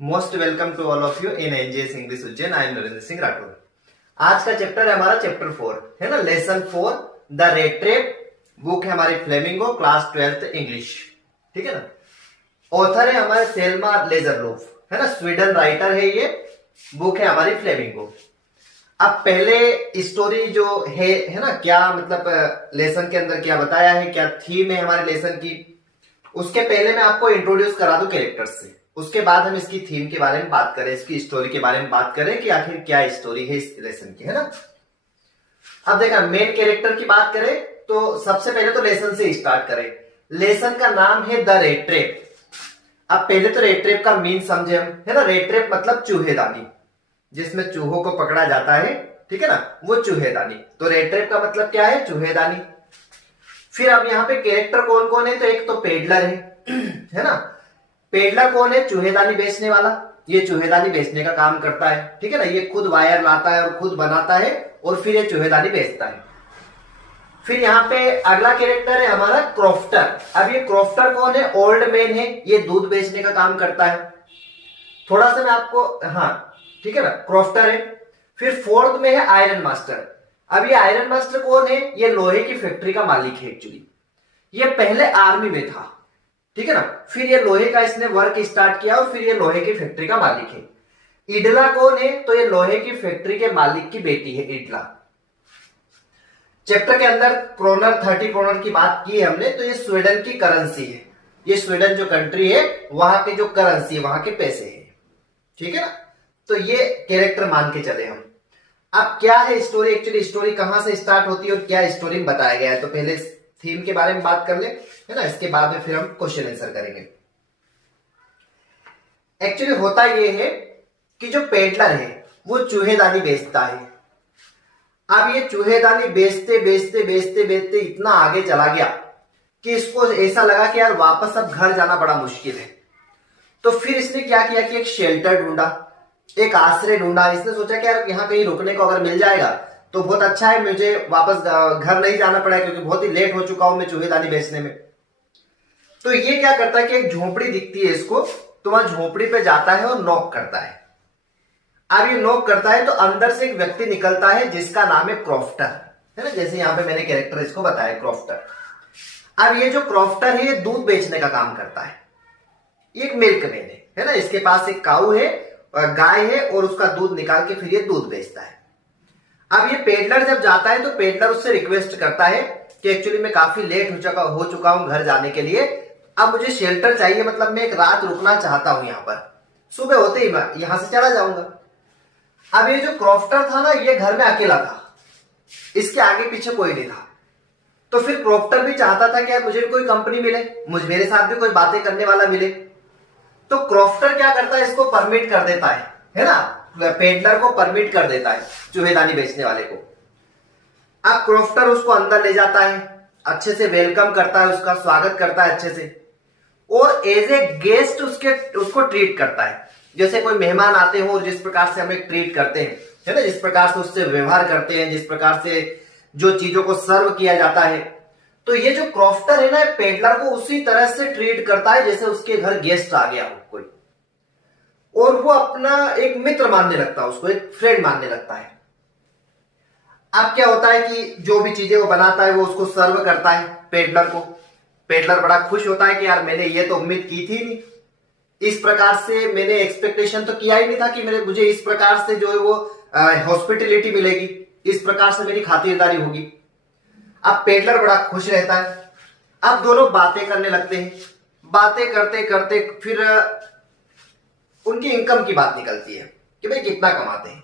Most welcome to all of you in NGS English Ujjain. I am Narendra Singh Rathore. आज का chapter है हमारा चैप्टर 4, है ना, lesson 4 the rat trap. Book है हमारी फ्लेमिंगो, क्लास 12th इंग्लिश, ठीक है ना। ऑथर है हमारे सेल्मा लेजरलोफ, है ना, स्वीडन राइटर है ये। बुक है हमारी फ्लेमिंगो। अब पहले स्टोरी जो है ना, क्या मतलब लेसन के अंदर क्या बताया है, क्या थीम है हमारे लेसन की, उसके पहले मैं आपको इंट्रोड्यूस करा दूं कैरेक्टर्स से। उसके बाद हम इसकी थीम के बारे में बात करें, इसकी स्टोरी के बारे में बात करें कि आखिर क्या स्टोरी है इस लेसन की, है ना। अब देखा, मेन कैरेक्टर की बात करें तो सबसे पहले तो लेसन से स्टार्ट करें। लेसन का नाम है द रेड ट्रैप। अब पहले तो रेड ट्रैप का मीन समझे हम, है ना। रेड ट्रैप मतलब चूहेदानी, जिसमें चूहों को पकड़ा जाता है, ठीक है ना, वो चूहेदानी। तो रेड ट्रैप का मतलब क्या है? चूहेदानी। फिर अब यहाँ पे कैरेक्टर कौन कौन है, तो एक तो पेडलर है ना। पेडलर कौन है? चूहेदानी बेचने वाला। ये चूहेदानी बेचने का काम करता है, ठीक है ना। ये खुद वायर लाता है और खुद बनाता है और फिर ये चूहेदानी बेचता है। फिर यहाँ पे अगला कैरेक्टर है हमारा क्रॉफ्टर। अब ये क्रॉफ्टर कौन है? ओल्ड मैन है, ये दूध बेचने का काम करता है। थोड़ा सा मैं आपको, हाँ ठीक है ना, क्रॉफ्टर है। फिर फोर्थ में है आयरन मास्टर। अब ये आयरन मास्टर कौन है? ये लोहे की फैक्ट्री का मालिक है एक्चुअली। ये पहले आर्मी में था, ठीक है ना। फिर ये लोहे का इसने वर्क स्टार्ट किया और फिर ये लोहे की फैक्ट्री का मालिक है। इडला कौन है? तो ये लोहे की फैक्ट्री के मालिक की बेटी है इडला। चैप्टर के अंदर क्रोनर 30 क्रोनर की बात की है हमने, तो ये स्वीडन की करेंसी है। ये स्वीडन जो कंट्री है वहां की जो करेंसी है, वहां के पैसे है, ठीक है ना। तो ये कैरेक्टर मान के चले हम। अब क्या है स्टोरी? एक्चुअली स्टोरी कहां से स्टार्ट होती है और क्या स्टोरी में बताया गया है, तो पहले थीम के बारे में बात कर ले, है ना। इसके बाद में फिर हम क्वेश्चन आंसर करेंगे। एक्चुअली होता यह है कि जो पेडलर है वो चूहेदानी बेचता है। अब ये चूहेदानी बेचते बेचते बेचते बेचते इतना आगे चला गया कि इसको ऐसा लगा कि यार वापस अब घर जाना बड़ा मुश्किल है। तो फिर इसने क्या किया कि एक शेल्टर ढूंढा, एक आश्रय ढूंढा। इसने सोचा कि यार यहाँ कहीं रुकने को अगर मिल जाएगा तो बहुत अच्छा है, मुझे वापस घर नहीं जाना पड़ा क्योंकि बहुत ही लेट हो चुका हूं मैं चूहेदानी बेचने में। तो ये क्या करता है कि एक झोपड़ी दिखती है इसको, तो वहां झोपड़ी पे जाता है और नॉक करता है। अब ये नॉक करता है तो अंदर से एक व्यक्ति निकलता है जिसका नाम है क्रॉफ्टर, है ना। जैसे यहां पे मैंने कैरेक्टर इसको बताया क्रॉफ्टर। अब ये जो क्रॉफ्टर है ये दूध बेचने का काम करता है। एक मिल्क मैन है ना, इसके पास एक काऊ है, गाय है, और उसका दूध निकाल के फिर ये दूध बेचता है। अब ये पेडलर जब जाता है तो पेडलर उससे रिक्वेस्ट करता है कि एक्चुअली मैं काफी लेट हो चुका हूं घर जाने के लिए, अब मुझे शेल्टर चाहिए, मतलब मैं एक रात रुकना चाहता हूं यहाँ पर, सुबह होते ही मैं यहां से चला जाऊंगा। अब ये जो क्रॉफ्टर था ना, ये घर में अकेला था, इसके आगे पीछे कोई नहीं था। तो फिर क्रॉफ्टर भी चाहता था कि यार मुझे भी कोई कंपनी मिले, मेरे साथ भी कोई बातें करने वाला मिले। तो क्रॉफ्टर क्या करता है, इसको परमिट कर देता है ना, पेडलर को परमिट कर देता है, चूहेदानी बेचने वाले को। अब क्रॉफ्टर उसको अंदर ले जाता है, अच्छे से वेलकम करता है, उसका स्वागत करता है अच्छे से, और एज ए गेस्ट उसको ट्रीट करता है, जैसे कोई मेहमान आते हो और जिस प्रकार से हम एक ट्रीट करते हैं, है ना, जिस प्रकार से उससे व्यवहार करते हैं, जिस प्रकार से जो चीजों को सर्व किया जाता है। तो ये जो क्रॉफ्टर है ना, पेडलर को उसी तरह से ट्रीट करता है जैसे उसके घर गेस्ट आ गया हो कोई, और वो अपना एक मित्र मानने लगता है, उसको एक फ्रेंड मानने लगता है। अब क्या होता है कि जो भी चीजें वो बनाता है वो उसको सर्व करता है पेडलर को। पेडलर बड़ा खुश होता है कि यार मैंने ये तो उम्मीद की थी नहीं, इस प्रकार से मैंने एक्सपेक्टेशन तो किया ही नहीं था कि मुझे इस प्रकार से जो है वो हॉस्पिटलिटी मिलेगी, इस प्रकार से मेरी खातिरदारी होगी। अब पेडलर बड़ा खुश रहता है। अब दोनों बातें करने लगते हैं, बातें करते करते फिर उनकी इनकम की बात निकलती है कि भाई कितना कमाते हैं।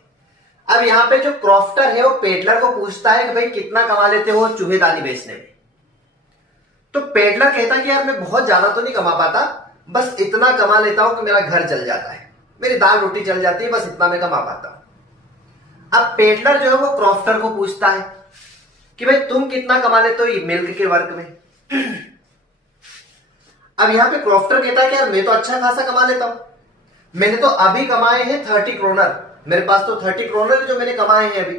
अब यहाँ पे जो क्रॉफ्टर है वो पेडलर को पूछता है कि भाई कितना कमा लेते हो चूहेदानी बेचने में। तो पेडलर कहता है कि यार मैं बहुत ज्यादा तो नहीं कमा पाता, बस इतना कमा लेता हूं कि मेरा घर चल जाता है, मेरी दाल रोटी चल जाती है, बस इतना मैं कमा पाता हूं। अब पेडलर जो है वो क्रॉफ्टर को पूछता है कि भाई तुम कितना कमा लेते हो ये मिल्क के वर्क में। अब यहां पे क्रॉफ्टर कहता है कि यार मैं तो अच्छा खासा कमा लेता हूं, मैंने तो अभी कमाए हैं 30 क्रोनर, मेरे पास तो 30 क्रोनर जो मैंने कमाए हैं अभी।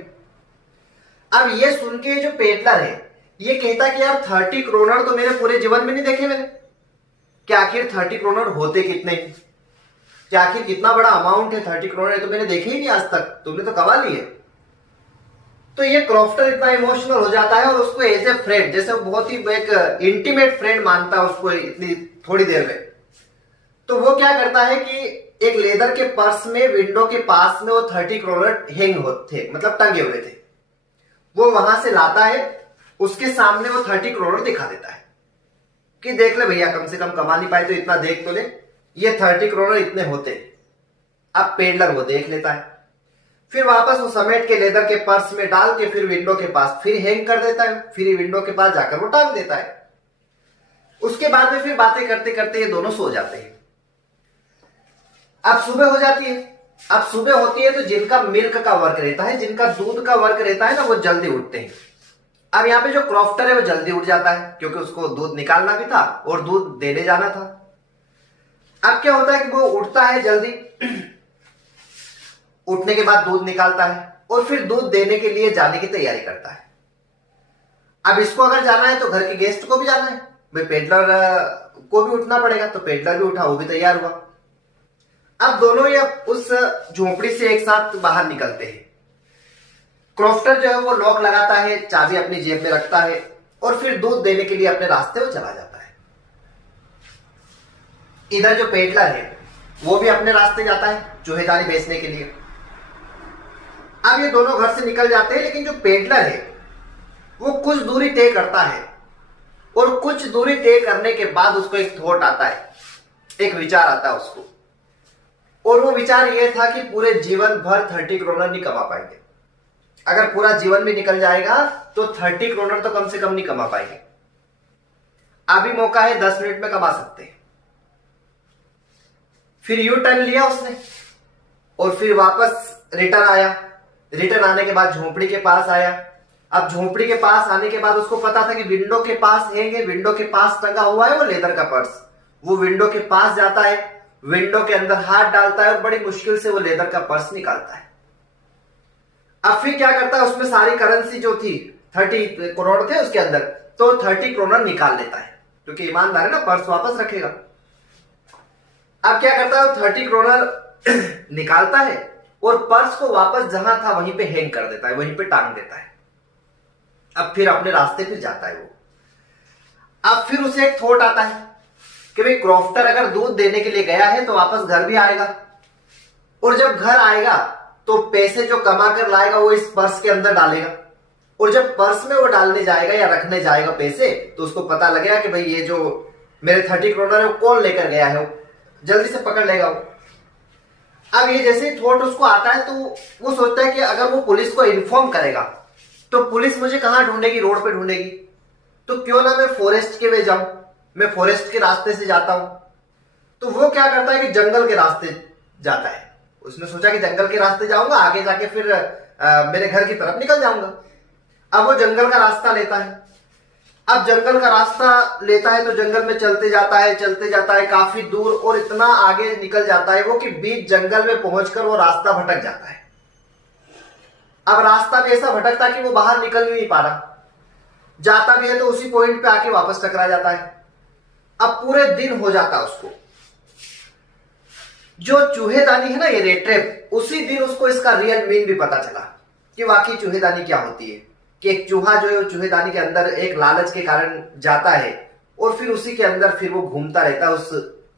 अब ये सुन के जो पेडलर है ये कहता है कि यार 30 क्रोनर तो मेरे पूरे जीवन में नहीं देखे मैंने, कि आखिर 30 क्रोनर होते कितने। कि आखिर कितना बड़ा अमाउंट है 30 करोड़, तो मैंने देखे ही नहीं आज तक, तुमने तो कमा ली है। तो ये क्रॉफ्टर इतना इमोशनल हो जाता है और उसको एज ए फ्रेंड, जैसे बहुत ही एक इंटीमेट फ्रेंड मानता है उसको इतनी थोड़ी देर में। तो वो क्या करता है कि एक लेदर के पर्स में विंडो के पास में वो 30 करोड़ हैंग थे, मतलब टंगे हुए थे। वो वहां से लाता है, उसके सामने वो 30 करोड़ दिखा देता है कि देख ले भैया, कम से कम कमा नहीं पाए तो इतना देख तो ले, ये 30 करोड़ इतने होते। अब पेडलर वो देख लेता है, फिर वापस वो समेट के लेदर के पर्स में डाल के फिर विंडो के पास फिर हैंग कर देता है, फिर विंडो के पास जाकर वो टांग देता है। उसके बाद में फिर बातें करते करते ये दोनों सो जाते हैं। अब सुबह हो जाती है। अब सुबह होती है तो जिनका मिल्क का वर्क रहता है, जिनका दूध का वर्क रहता है ना, वो जल्दी उठते हैं। अब यहां पे जो क्रॉफ्टर है वो जल्दी उठ जाता है, क्योंकि उसको दूध निकालना भी था और दूध देने जाना था। अब क्या होता है कि वो उठता है जल्दी, उठने के बाद दूध निकालता है और फिर दूध देने के लिए जाने की तैयारी करता है। अब इसको अगर जाना है तो घर के गेस्ट को भी जाना है, भाई पेडलर को भी उठना पड़ेगा, तो पेडलर भी उठा, वो भी तैयार हुआ। अब दोनों ये उस झोपड़ी से एक साथ बाहर निकलते हैं। क्रॉफ्टर जो है वो लॉक लगाता है, चाबी अपनी जेब में रखता है और फिर दूध देने के लिए अपने रास्ते वो चला जाता है। इधर जो पेडलर है वो भी अपने रास्ते जाता है चूहेदानी बेचने के लिए। अब ये दोनों घर से निकल जाते हैं, लेकिन जो पेडलर है वो कुछ दूरी तय करता है और कुछ दूरी तय करने के बाद उसको एक थॉट आता है, एक विचार आता है उसको, और वो विचार ये था कि पूरे जीवन भर 30 करोड़ नहीं कमा पाएंगे। अगर पूरा जीवन भी निकल जाएगा तो 30 करोड़ तो कम से कम नहीं कमा पाएंगे। अभी मौका है, 10 मिनट में कमा सकते हैं। फिर यू टर्न लिया उसने और फिर वापस रिटर्न आया। रिटर्न आने के बाद झोपड़ी के पास आया। अब झोपड़ी के पास आने के बाद उसको पता था कि विंडो के पास है, विंडो के पास टंगा हुआ है वो लेदर का पर्स। वो विंडो के पास जाता है, विंडो के अंदर हाथ डालता है और बड़ी मुश्किल से वो लेदर का पर्स निकालता है। अब फिर क्या करता है, उसमें सारी करेंसी जो थी 30 करोड़ थे उसके अंदर, तो 30 करोड़ निकाल लेता है, क्योंकि ईमानदार है ना, पर्स वापस रखेगा। अब क्या करता है, 30 करोड़ निकालता है और पर्स को वापस जहां था वहीं पे हैंग कर देता है, वहीं पे टांग देता है। अब फिर अपने रास्ते पे जाता है वो। अब फिर उसे एक थॉट आता है कि भाई क्रॉफ्टर अगर दूध देने के लिए गया है तो वापस घर भी आएगा, और जब घर आएगा तो पैसे जो कमा कर लाएगा वो इस पर्स के अंदर डालेगा, और जब पर्स में वो डालने जाएगा या रखने जाएगा पैसे, तो उसको पता लगेगा कि भाई ये जो मेरे 30 करोड़ है वो कौन लेकर गया है, वो जल्दी से पकड़ लेगा वो। अब ये जैसे ही थॉट उसको आता है तो वो सोचता है कि अगर वो पुलिस को इन्फॉर्म करेगा तो पुलिस मुझे कहां ढूंढेगी, रोड पे ढूंढेगी, तो क्यों ना मैं फॉरेस्ट के वे जाऊं, मैं फॉरेस्ट के रास्ते से जाता हूं। तो वो क्या करता है कि जंगल के रास्ते जाता है। उसने सोचा कि जंगल के रास्ते जाऊंगा, आगे जाके फिर मेरे घर की तरफ निकल जाऊंगा। अब वो जंगल का रास्ता लेता है। अब जंगल का रास्ता लेता है तो जंगल में चलते जाता है काफी दूर, और इतना आगे निकल जाता है वो कि बीच जंगल में पहुंचकर वो रास्ता भटक जाता है। अब रास्ता भी ऐसा भटकता कि वो बाहर निकल ही नहीं पा रहा, जाता भी है तो उसी पॉइंट पे आके वापस टकरा जाता है। अब पूरे दिन हो जाता उसको। जो चूहेदानी है ना, ये रेट ट्रैप, उसी दिन उसको इसका रियल मीन भी पता चला कि वाकई चूहेदानी क्या होती है। कि एक चूहा जो है चूहेदानी के अंदर एक लालच के कारण जाता है और फिर उसी के अंदर फिर वो घूमता रहता है उस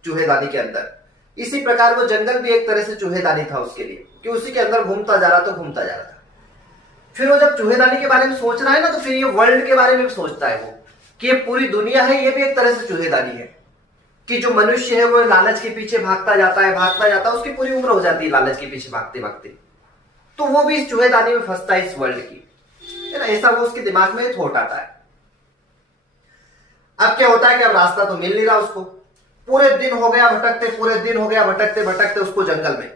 चूहेदानी के अंदर। इसी प्रकार वो जंगल भी एक तरह से चूहेदानी था उसके लिए, कि उसी के अंदर घूमता जा रहा था। फिर वो जब चूहेदानी के बारे में सोच रहा है ना, तो फिर ये वर्ल्ड के बारे में भी सोचता है वो, कि ये पूरी दुनिया है, ये भी एक तरह से चूहेदानी है। कि जो मनुष्य है वो लालच के पीछे भागता जाता है, उसकी पूरी उम्र हो जाती है लालच के पीछे भागते भागते, तो वो भी इस चूहेदानी में फंसता है, इस वर्ल्ड की, है ना। ऐसा वो उसके दिमाग में थॉट आता है। अब क्या होता है कि अब रास्ता तो मिल नहीं रहा उसको, पूरे दिन हो गया भटकते उसको जंगल में।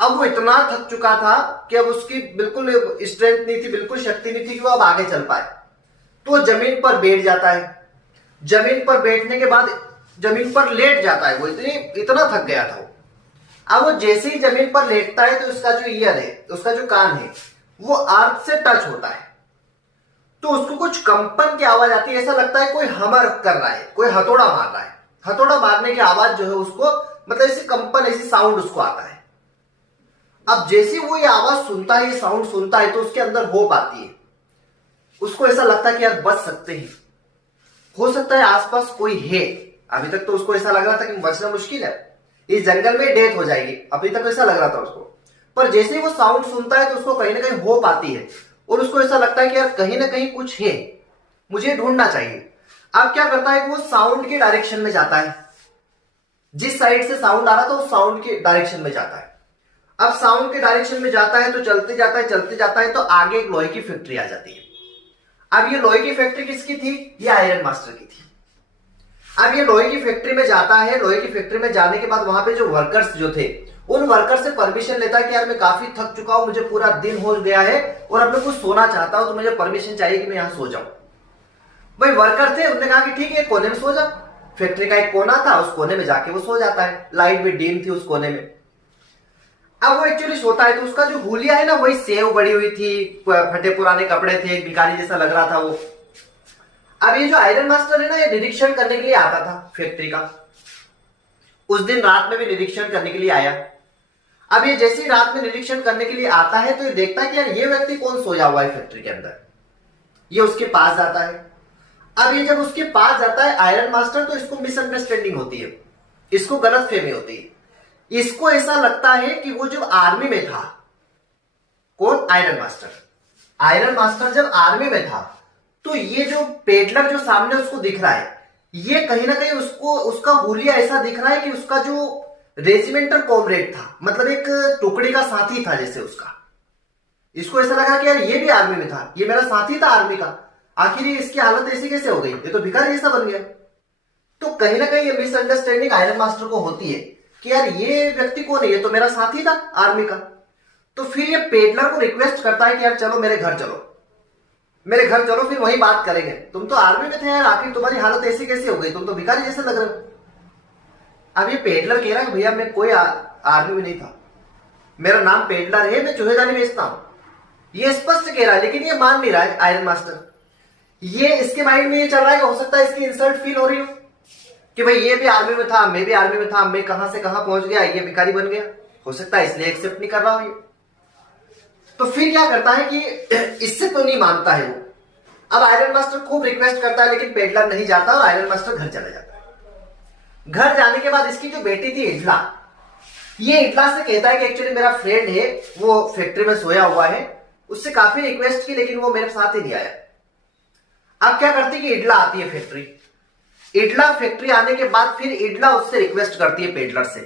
अब वो इतना थक चुका था कि अब उसकी बिल्कुल स्ट्रेंथ नहीं थी, बिल्कुल शक्ति नहीं थी कि वो अब आगे चल पाए। तो वो जमीन पर बैठ जाता है। जमीन पर बैठने के बाद जमीन पर लेट जाता है, वो इतना थक गया था वो। अब वो जैसे ही जमीन पर लेटता है तो उसका जो ईयर है, उसका जो कान है, वो अर्थ से टच होता है। तो उसको कुछ कंपन की आवाज आती है, ऐसा लगता है कोई हमर कर रहा है, कोई हथौड़ा मार रहा है। हथौड़ा मारने की आवाज जो है उसको मतलब ऐसी कंपन, ऐसी साउंड उसको आता है। अब जैसे वो ये आवाज सुनता है, ये साउंड सुनता है, तो उसके अंदर होप आती है। उसको ऐसा लगता है कि यार बच सकते हैं, हो सकता है आसपास कोई है। अभी तक तो उसको ऐसा लग रहा था कि बचना मुश्किल है, इस जंगल में डेथ हो जाएगी, अभी तक ऐसा लग रहा था उसको। पर जैसे ही वो साउंड सुनता है तो उसको कहीं ना कहीं होप आती है और उसको ऐसा लगता है कि यार कहीं ना कहीं कुछ है, मुझे ढूंढना चाहिए। अब क्या करता है कि वो साउंड के डायरेक्शन में जाता है, जिस साइड से साउंड आ रहा था उस साउंड के डायरेक्शन में जाता है। अब साउंड के डायरेक्शन में जाता है तो चलते जाता है, चलते जाता है, तो आगे एक लोहे की फैक्ट्री आ जाती है। अब ये लोहे की फैक्ट्री किसकी थी? ये आयरन मास्टर की थी। अब ये लोहे की फैक्ट्री में जाता है। लोहे की फैक्ट्री में जाने के बाद वहां पे जो वर्कर्स जो थे, उन वर्कर्स से परमिशन लेता है कि यार मैं काफी थक चुका हूं, मुझे पूरा दिन हो गया है और अब मैं कुछ सोना चाहता हूं, तो मुझे परमिशन चाहिए कि मैं यहां सो जाऊं। भाई वर्कर थे, उन्होंने कहा कि ठीक है कोने में सो जाओ। फैक्ट्री का एक कोना था, उस कोने में जाके वो सो जाता है। लाइट भी डीम थी उस कोने में। अब वो एक्चुअली सोता है तो उसका जो हुलिया है ना, वही सेव बड़ी हुई थी, फटे पुराने कपड़े थे, एक भिखारी जैसा लग रहा था वो। अब ये जो आयरन मास्टर है ना, ये निरीक्षण करने के लिए आता था फैक्ट्री का। उस दिन रात में भी निरीक्षण करने के लिए आया। अब ये जैसे ही रात में निरीक्षण करने के लिए आता है तो ये देखता है कि यार ये व्यक्ति कौन सोया हुआ है फैक्ट्री के अंदर। ये उसके पास जाता है। अब ये जब उसके पास जाता है आयरन मास्टर, तो इसको मिसअंडरस्टैंडिंग होती है, इसको गलतफहमी होती है। इसको ऐसा लगता है कि वो जब आर्मी में था, कौन? Iron master. आयरन मास्टर जब आर्मी में था तो ये जो पेडलर जो सामने उसको दिख रहा है, ये कहीं ना कहीं उसको उसका हुलिया ऐसा दिख रहा है कि उसका जो रेजिमेंटल कॉमरेड था, मतलब एक टुकड़ी का साथी था जैसे उसका। इसको ऐसा लगा कि यार ये भी आर्मी में था, ये मेरा साथी था आर्मी का, आखिर ये इसकी हालत ऐसी कैसे हो गई, ये तो भिखारी जैसा बन गया। तो कहीं ना कहीं ये मिसअंडरस्टैंडिंग आयरन मास्टर को होती है कि यार ये व्यक्ति कौन है, ये तो मेरा साथी था आर्मी का। तो फिर ये पेडलर को रिक्वेस्ट करता है कि यार चलो मेरे घर चलो, मेरे घर चलो, फिर वही बात करेंगे। तुम तो आर्मी में थे यार, आखिर तुम्हारी हालत ऐसी कैसे हो गई, तुम तो भिखारी जैसे लग रहे हो। अब ये पेडलर कह रहा है भैया मैं कोई आर्मी में नहीं था, मेरा नाम पेडलर है, मैं चूहेदानी बेचता हूं। ये स्पष्ट कह रहा है, लेकिन ये मान नहीं रहा है आयरन मास्टर। ये इसके माइंड में ये चल रहा है कि हो सकता है इसकी इंसल्ट फील हो रही हो कि भाई ये भी आर्मी में था, मैं भी आर्मी में था, मैं कहां से कहां पहुंच गया, ये भिखारी बन गया। हो सकता है इसलिए एक्सेप्ट नहीं कर रहा हो ये। तो फिर क्या करता है कि इससे तो नहीं मानता है वो। अब आयरन मास्टर खूब रिक्वेस्ट करता है, लेकिन पेडलर नहीं जाता और आयरन मास्टर घर चला जाता है। घर जाने के बाद इसकी जो बेटी थी इडला, ये इडला से कहता है कि एक्चुअली मेरा फ्रेंड है, वो फैक्ट्री में सोया हुआ है, उससे काफी रिक्वेस्ट की लेकिन वो मेरे साथ ही नहीं आया। अब क्या करती है कि इडला आती है फैक्ट्री। इडला फैक्ट्री आने के बाद फिर इडला उससे रिक्वेस्ट करती है पेडलर से,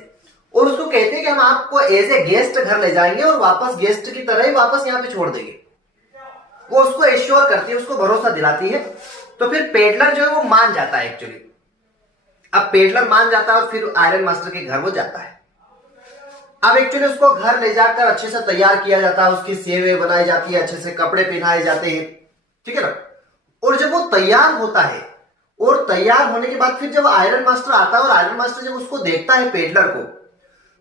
और उसको कहते हैं कि हम आपको एज ए गेस्ट घर ले जाएंगे और वापस गेस्ट की तरह ही वापस यहाँ पे छोड़ देंगे। वो उसको एश्योर करती है, उसको भरोसा दिलाती है। तो फिर पेडलर जो है वो मान जाता है एक्चुअली। अब पेडलर मान जाता है और फिर आयरन मास्टर के घर वो जाता है। अब एक्चुअली उसको घर ले जाकर अच्छे से तैयार किया जाता है, उसकी सेवें बनाई जाती है, अच्छे से कपड़े पहनाए जाते हैं, ठीक है ना। और जब वो तैयार होता है और तैयार होने के बाद फिर जब आयरन मास्टर आता है और आयरन मास्टर जब उसको देखता है पेडलर को,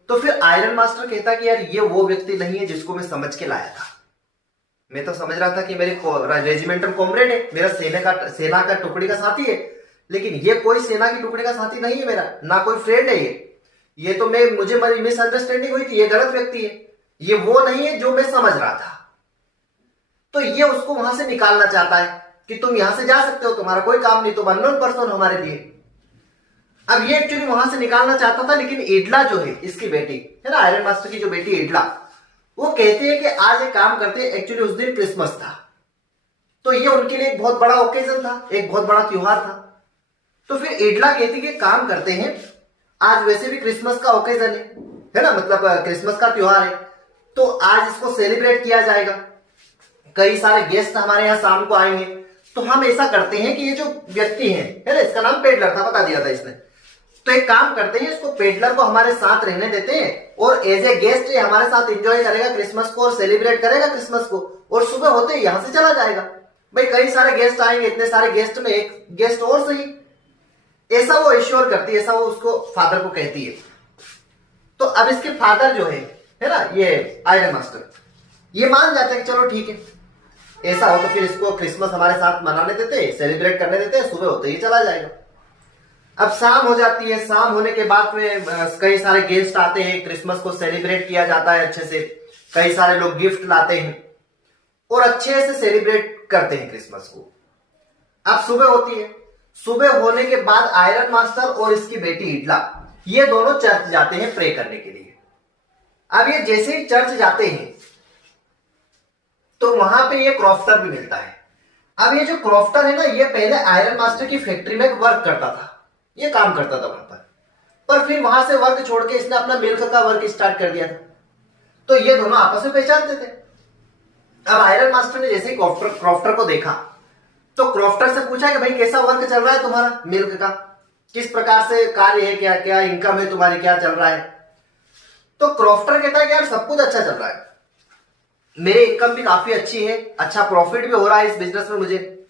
तो फिर आयरन मास्टर कहता है कि यार ये वो व्यक्ति नहीं है जिसको मैं समझ के लाया था। मैं तो समझ रहा था कि मेरे रेजिमेंटल कॉमरेड है, मेरा सेना का टुकड़ी का साथी है, लेकिन ये कोई सेना की टुकड़ी का साथी नहीं है मेरा, ना कोई फ्रेंड है ये तो मुझे मिसअंडरस्टैंडिंग हुई थी, ये गलत व्यक्ति है, ये वो नहीं है जो मैं समझ रहा था। तो ये उसको वहां से निकालना चाहता है कि तुम यहां से जा सकते हो, तुम्हारा कोई काम नहीं, तुम अननोन पर्सन हमारे लिए। अब ये एक्चुअली वहां से निकालना चाहता था, लेकिन इडला जो है इसकी बेटी है ना, आयरन मास्टर की जो बेटी इडला, वो कहते हैं कि आज एक काम करते हैं। एक्चुअली उस दिन क्रिसमस था, तो ये उनके लिए एक बहुत बड़ा ओकेजन था, एक बहुत बड़ा त्योहार था। तो फिर इडला कहती कि काम करते हैं, आज वैसे भी क्रिसमस का ओकेजन है ना, मतलब क्रिसमस का त्योहार है, तो आज इसको सेलिब्रेट किया जाएगा, कई सारे गेस्ट हमारे यहाँ शाम को आएंगे। तो हम ऐसा करते हैं कि ये जो व्यक्ति है ना, इसका नाम पेडलर था, बता दिया था इसने। तो एक काम करते हैं, इसको पेडलर को हमारे साथ रहने देते हैं और एज ए गेस्ट ये हमारे साथ एंजॉय करेगा क्रिसमस को और सेलिब्रेट करेगा क्रिसमस को, और सुबह होते ही यहां से चला जाएगा। भाई कई सारे गेस्ट आएंगे, इतने सारे गेस्ट में एक गेस्ट और सही, ऐसा वो एश्योर करती है, ऐसा वो उसको फादर को कहती है। तो अब इसके फादर जो है ना, ये आयरन मास्टर, ये मान जाते हैं कि चलो ठीक है, ऐसा हो तो फिर इसको क्रिसमस हमारे साथ मनाने देते हैं, सेलिब्रेट करने देते हैं, सुबह होते ही चला जाएगा। अब शाम हो जाती है, शाम होने के बाद में कई सारे गेस्ट आते हैं, क्रिसमस को सेलिब्रेट किया जाता है अच्छे से, कई सारे लोग गिफ्ट लाते हैं और अच्छे से सेलिब्रेट करते हैं क्रिसमस को। अब सुबह होती है, सुबह होने के बाद आयरन मास्टर और इसकी बेटी इडला ये दोनों चर्च जाते हैं प्रे करने के लिए। अब ये जैसे ही चर्च जाते हैं तो वहां पे ये क्रॉफ्टर भी मिलता है। अब ये जो क्रॉफ्टर है ना, ये पहले आयरन मास्टर की फैक्ट्री में वर्क करता था, ये काम करता था वहां पर फिर वहां से वर्क छोड़ के इसने अपना मिल्क का वर्क स्टार्ट कर दिया था। तो ये दोनों आपस में पहचानते थे। अब आयरन मास्टर ने जैसे ही क्रॉफ्टर को देखा तो क्रॉफ्टर से पूछा कि भाई कैसा वर्क चल रहा है तुम्हारा मिल्क का, किस प्रकार से कार्य है, क्या क्या इनकम है तुम्हारी, क्या चल रहा है। तो क्रॉफ्टर कहता है कि यार सब कुछ अच्छा चल रहा है, मेरी इनकम भी काफी अच्छी है, अच्छा प्रॉफिट भी हो रहा है इस बिजनेस में मुझे।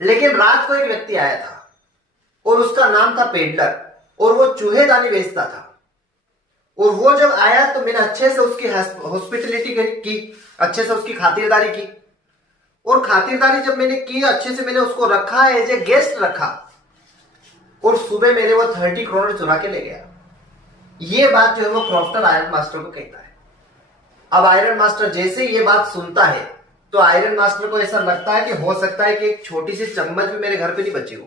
लेकिन रात को एक व्यक्ति आया था और उसका नाम था पेडलर और वो चूहेदानी बेचता था। और वो जब आया तो मैंने अच्छे से उसकी हॉस्पिटलिटी की, अच्छे से उसकी खातिरदारी की। और खातिरदारी जब मैंने की, अच्छे से मैंने उसको रखा, एज ए गेस्ट रखा, और सुबह मेरे वो 30 करोड़ चुरा के ले गया। ये बात जो है वो क्रॉफ्टर आयरन मास्टर को कहता है। अब आयरन मास्टर जैसे ये बात सुनता है तो आयरन मास्टर को ऐसा लगता है कि हो सकता है कि एक छोटी सी चम्मच भी मेरे घर पे नहीं बची हो,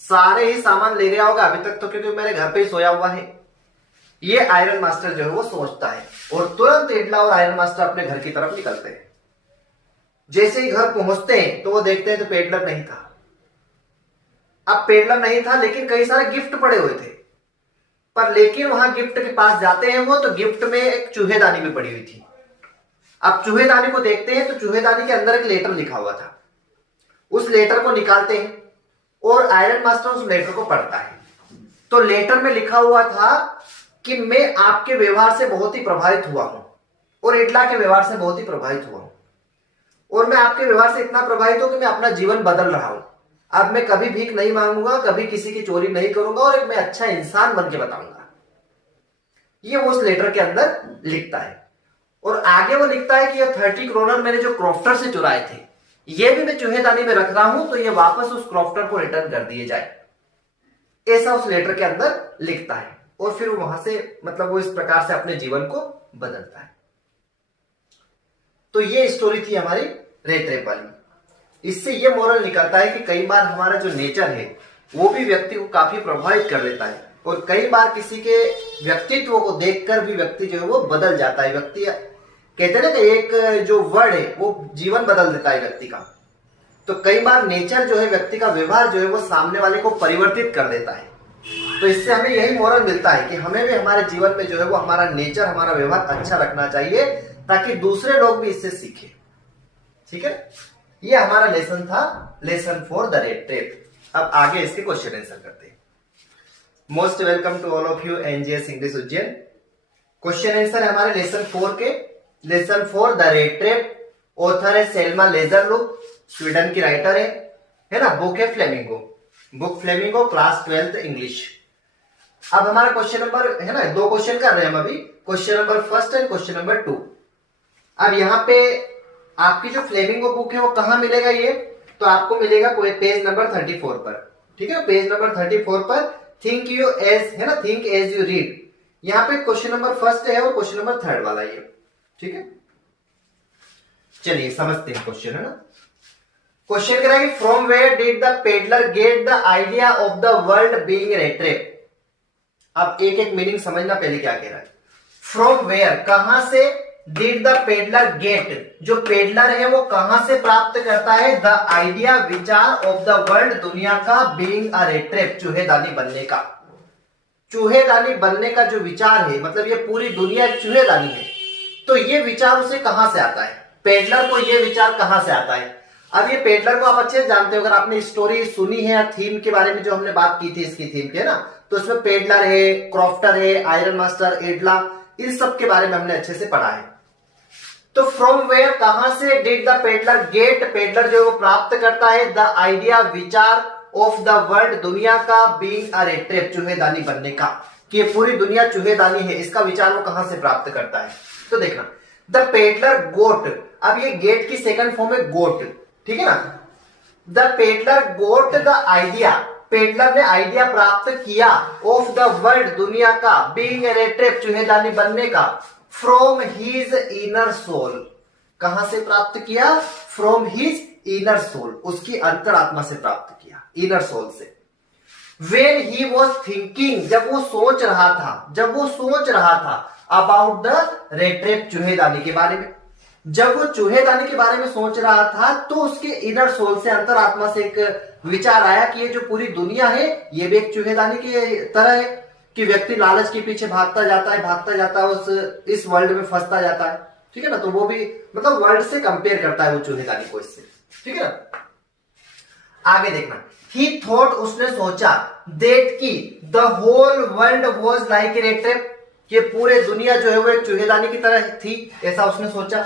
सारे ही सामान ले गया होगा अभी तक तो, क्योंकि मेरे घर पे ही सोया हुआ है। ये आयरन मास्टर जो है वो सोचता है और तुरंत इडला और आयरन मास्टर अपने घर की तरफ निकलते हैं। जैसे ही घर पहुंचते हैं तो वो देखते हैं तो पेडलर नहीं था। अब पेडलर नहीं था लेकिन कई सारे गिफ्ट पड़े हुए थे, पर लेकिन वहां गिफ्ट के पास जाते हैं वो तो गिफ्ट में एक चूहेदानी भी पड़ी हुई थी। अब चूहेदानी को देखते हैं तो चूहेदानी के अंदर एक लेटर लिखा हुआ था। उस लेटर को निकालते हैं और आयरन मास्टर उस लेटर को पढ़ता है। तो लेटर में लिखा हुआ था कि मैं आपके व्यवहार से बहुत ही प्रभावित हुआ हूं और इडला के व्यवहार से बहुत ही प्रभावित हुआ हूं, और मैं आपके व्यवहार से इतना प्रभावित हूं कि मैं अपना जीवन बदल रहा हूं। अब मैं कभी भीख नहीं मांगूंगा, कभी किसी की चोरी नहीं करूंगा और एक मैं अच्छा इंसान बन के बताऊंगा। ये वो उस लेटर के अंदर लिखता है। और आगे वो लिखता है कि ये 30 करोड़ मैंने जो क्रॉफ्टर से चुराए थे ये भी मैं चूहेदानी में रख रहा हूं, तो ये वापस उस क्रॉफ्टर को रिटर्न कर दिए जाए, ऐसा उस लेटर के अंदर लिखता है। और फिर वहां से मतलब वो इस प्रकार से अपने जीवन को बदलता है। तो ये स्टोरी थी हमारी रेत रेप वाली। इससे ये मोरल निकलता है कि कई बार हमारा जो नेचर है वो भी व्यक्ति को काफी प्रभावित कर देता है, और कई बार किसी के व्यक्तित्व को देखकर भी व्यक्ति जो है वो बदल जाता है। व्यक्ति कहते हैं ना कि एक जो वर्ड है वो जीवन बदल देता है व्यक्ति का। तो कई बार नेचर जो है, व्यक्ति का व्यवहार जो है वो सामने वाले को परिवर्तित कर देता है। तो इससे हमें यही मोरल मिलता है कि हमें भी हमारे जीवन में जो है वो हमारा नेचर, हमारा व्यवहार अच्छा रखना चाहिए ताकि दूसरे लोग भी इससे सीखें। ठीक है, ये हमारा लेसन था, लेसन 4 द रेट ट्रेप। अब आगे इसके क्वेश्चन आंसर करते हैं। Most welcome to all of you NGS English Ujjain. Question answer है हमारे लेसन 4 के। Lesson 4 the rat trap, author है सेल्मा लेजरलुक, स्वीडन की राइटर है ना। बुक है Flamingo, book Flamingo, class 12th English. अब हमारा क्वेश्चन नंबर है ना, 2 क्वेश्चन कर रहे हैं हम अभी, question number 1 and question number 2। अब यहाँ पे आपकी जो फ्लेमिंगो बुक है वो कहां मिलेगा, ये तो आपको मिलेगा पेज नंबर 34 पर। ठीक है, पेज नंबर 34 पर थिंक यू एज है ना, थिंक एज यू रीड। यहाँ पे क्वेश्चन नंबर 1 है और क्वेश्चन नंबर 3 वाला ये। ठीक है, चलिए समझते हैं क्वेश्चन है ना। क्वेश्चन कह रहा है कि from where did the peddler get the idea of the world being a trap. अब एक एक मीनिंग समझना पहले क्या कह रहा है। फ्रॉम वेयर, कहां से, डिड द पेडलर गेट, जो पेडलर है वो कहां से प्राप्त करता है, द आइडिया, विचार, ऑफ द वर्ल्ड, दुनिया का, बीइंग अ ट्रैप, चूहेदानी बनने का। चूहेदानी बनने का जो विचार है, मतलब ये पूरी दुनिया चूहेदानी है, तो ये विचार उसे कहां से आता है, पेडलर को ये विचार कहां से आता है। अब ये पेडलर को आप अच्छे से जानते हो, अगर आपने स्टोरी सुनी है या थीम के बारे में जो हमने बात की थी इसकी थीम के ना, तो इसमें पेडलर है, क्रॉफ्टर है, आयरन मास्टर, इडला, इन सब के बारे में हमने अच्छे से पढ़ा है। तो फ्रॉम वेयर, कहां से, did the peddler get, peddler जो वो प्राप्त करता है, द आइडिया, विचार, ऑफ द वर्ल्ड, दुनिया का, बीइंग अ ट्रैप, चूहेदानी बनने का, कि ये पूरी दुनिया चूहेदानी है, इसका विचार वो कहां से प्राप्त करता है। तो देखना, द पेडलर गोट, अब ये गेट की सेकंड फॉर्म है गोट, ठीक है ना। The peddler goat the idea, peddler ने आइडिया प्राप्त किया ऑफ द वर्ल्ड, दुनिया का, बीइंग ए रेट ट्रैप, चूहेदानी बनने का, फ्रॉम हिज इनर सोल। कहां से प्राप्त किया? फ्रॉम हिज इनर सोल, उसकी अंतरात्मा से प्राप्त किया, इनर सोल से। When he was thinking, जब वो सोच रहा था अबाउट द रेट ट्रैप, चूहेदानी के बारे में। जब वो चूहेदानी के बारे में सोच रहा था तो उसके इनर सोल से, अंतरात्मा से एक विचार आया कि ये जो पूरी दुनिया है ये भी एक चूहेदानी की तरह है, कि व्यक्ति लालच के पीछे भागता जाता है, इस वर्ल्ड में फंसता जाता है। ठीक है ना, तो वो भी मतलब वर्ल्ड से कंपेयर करता है वो चूहेदानी को इससे। ठीक है ना, आगे देखना। He thought, उसने सोचा, that कि the whole world was like a rat trap, ये पूरे दुनिया जो है वो एक चूहेदानी की तरह थी, ऐसा उसने सोचा।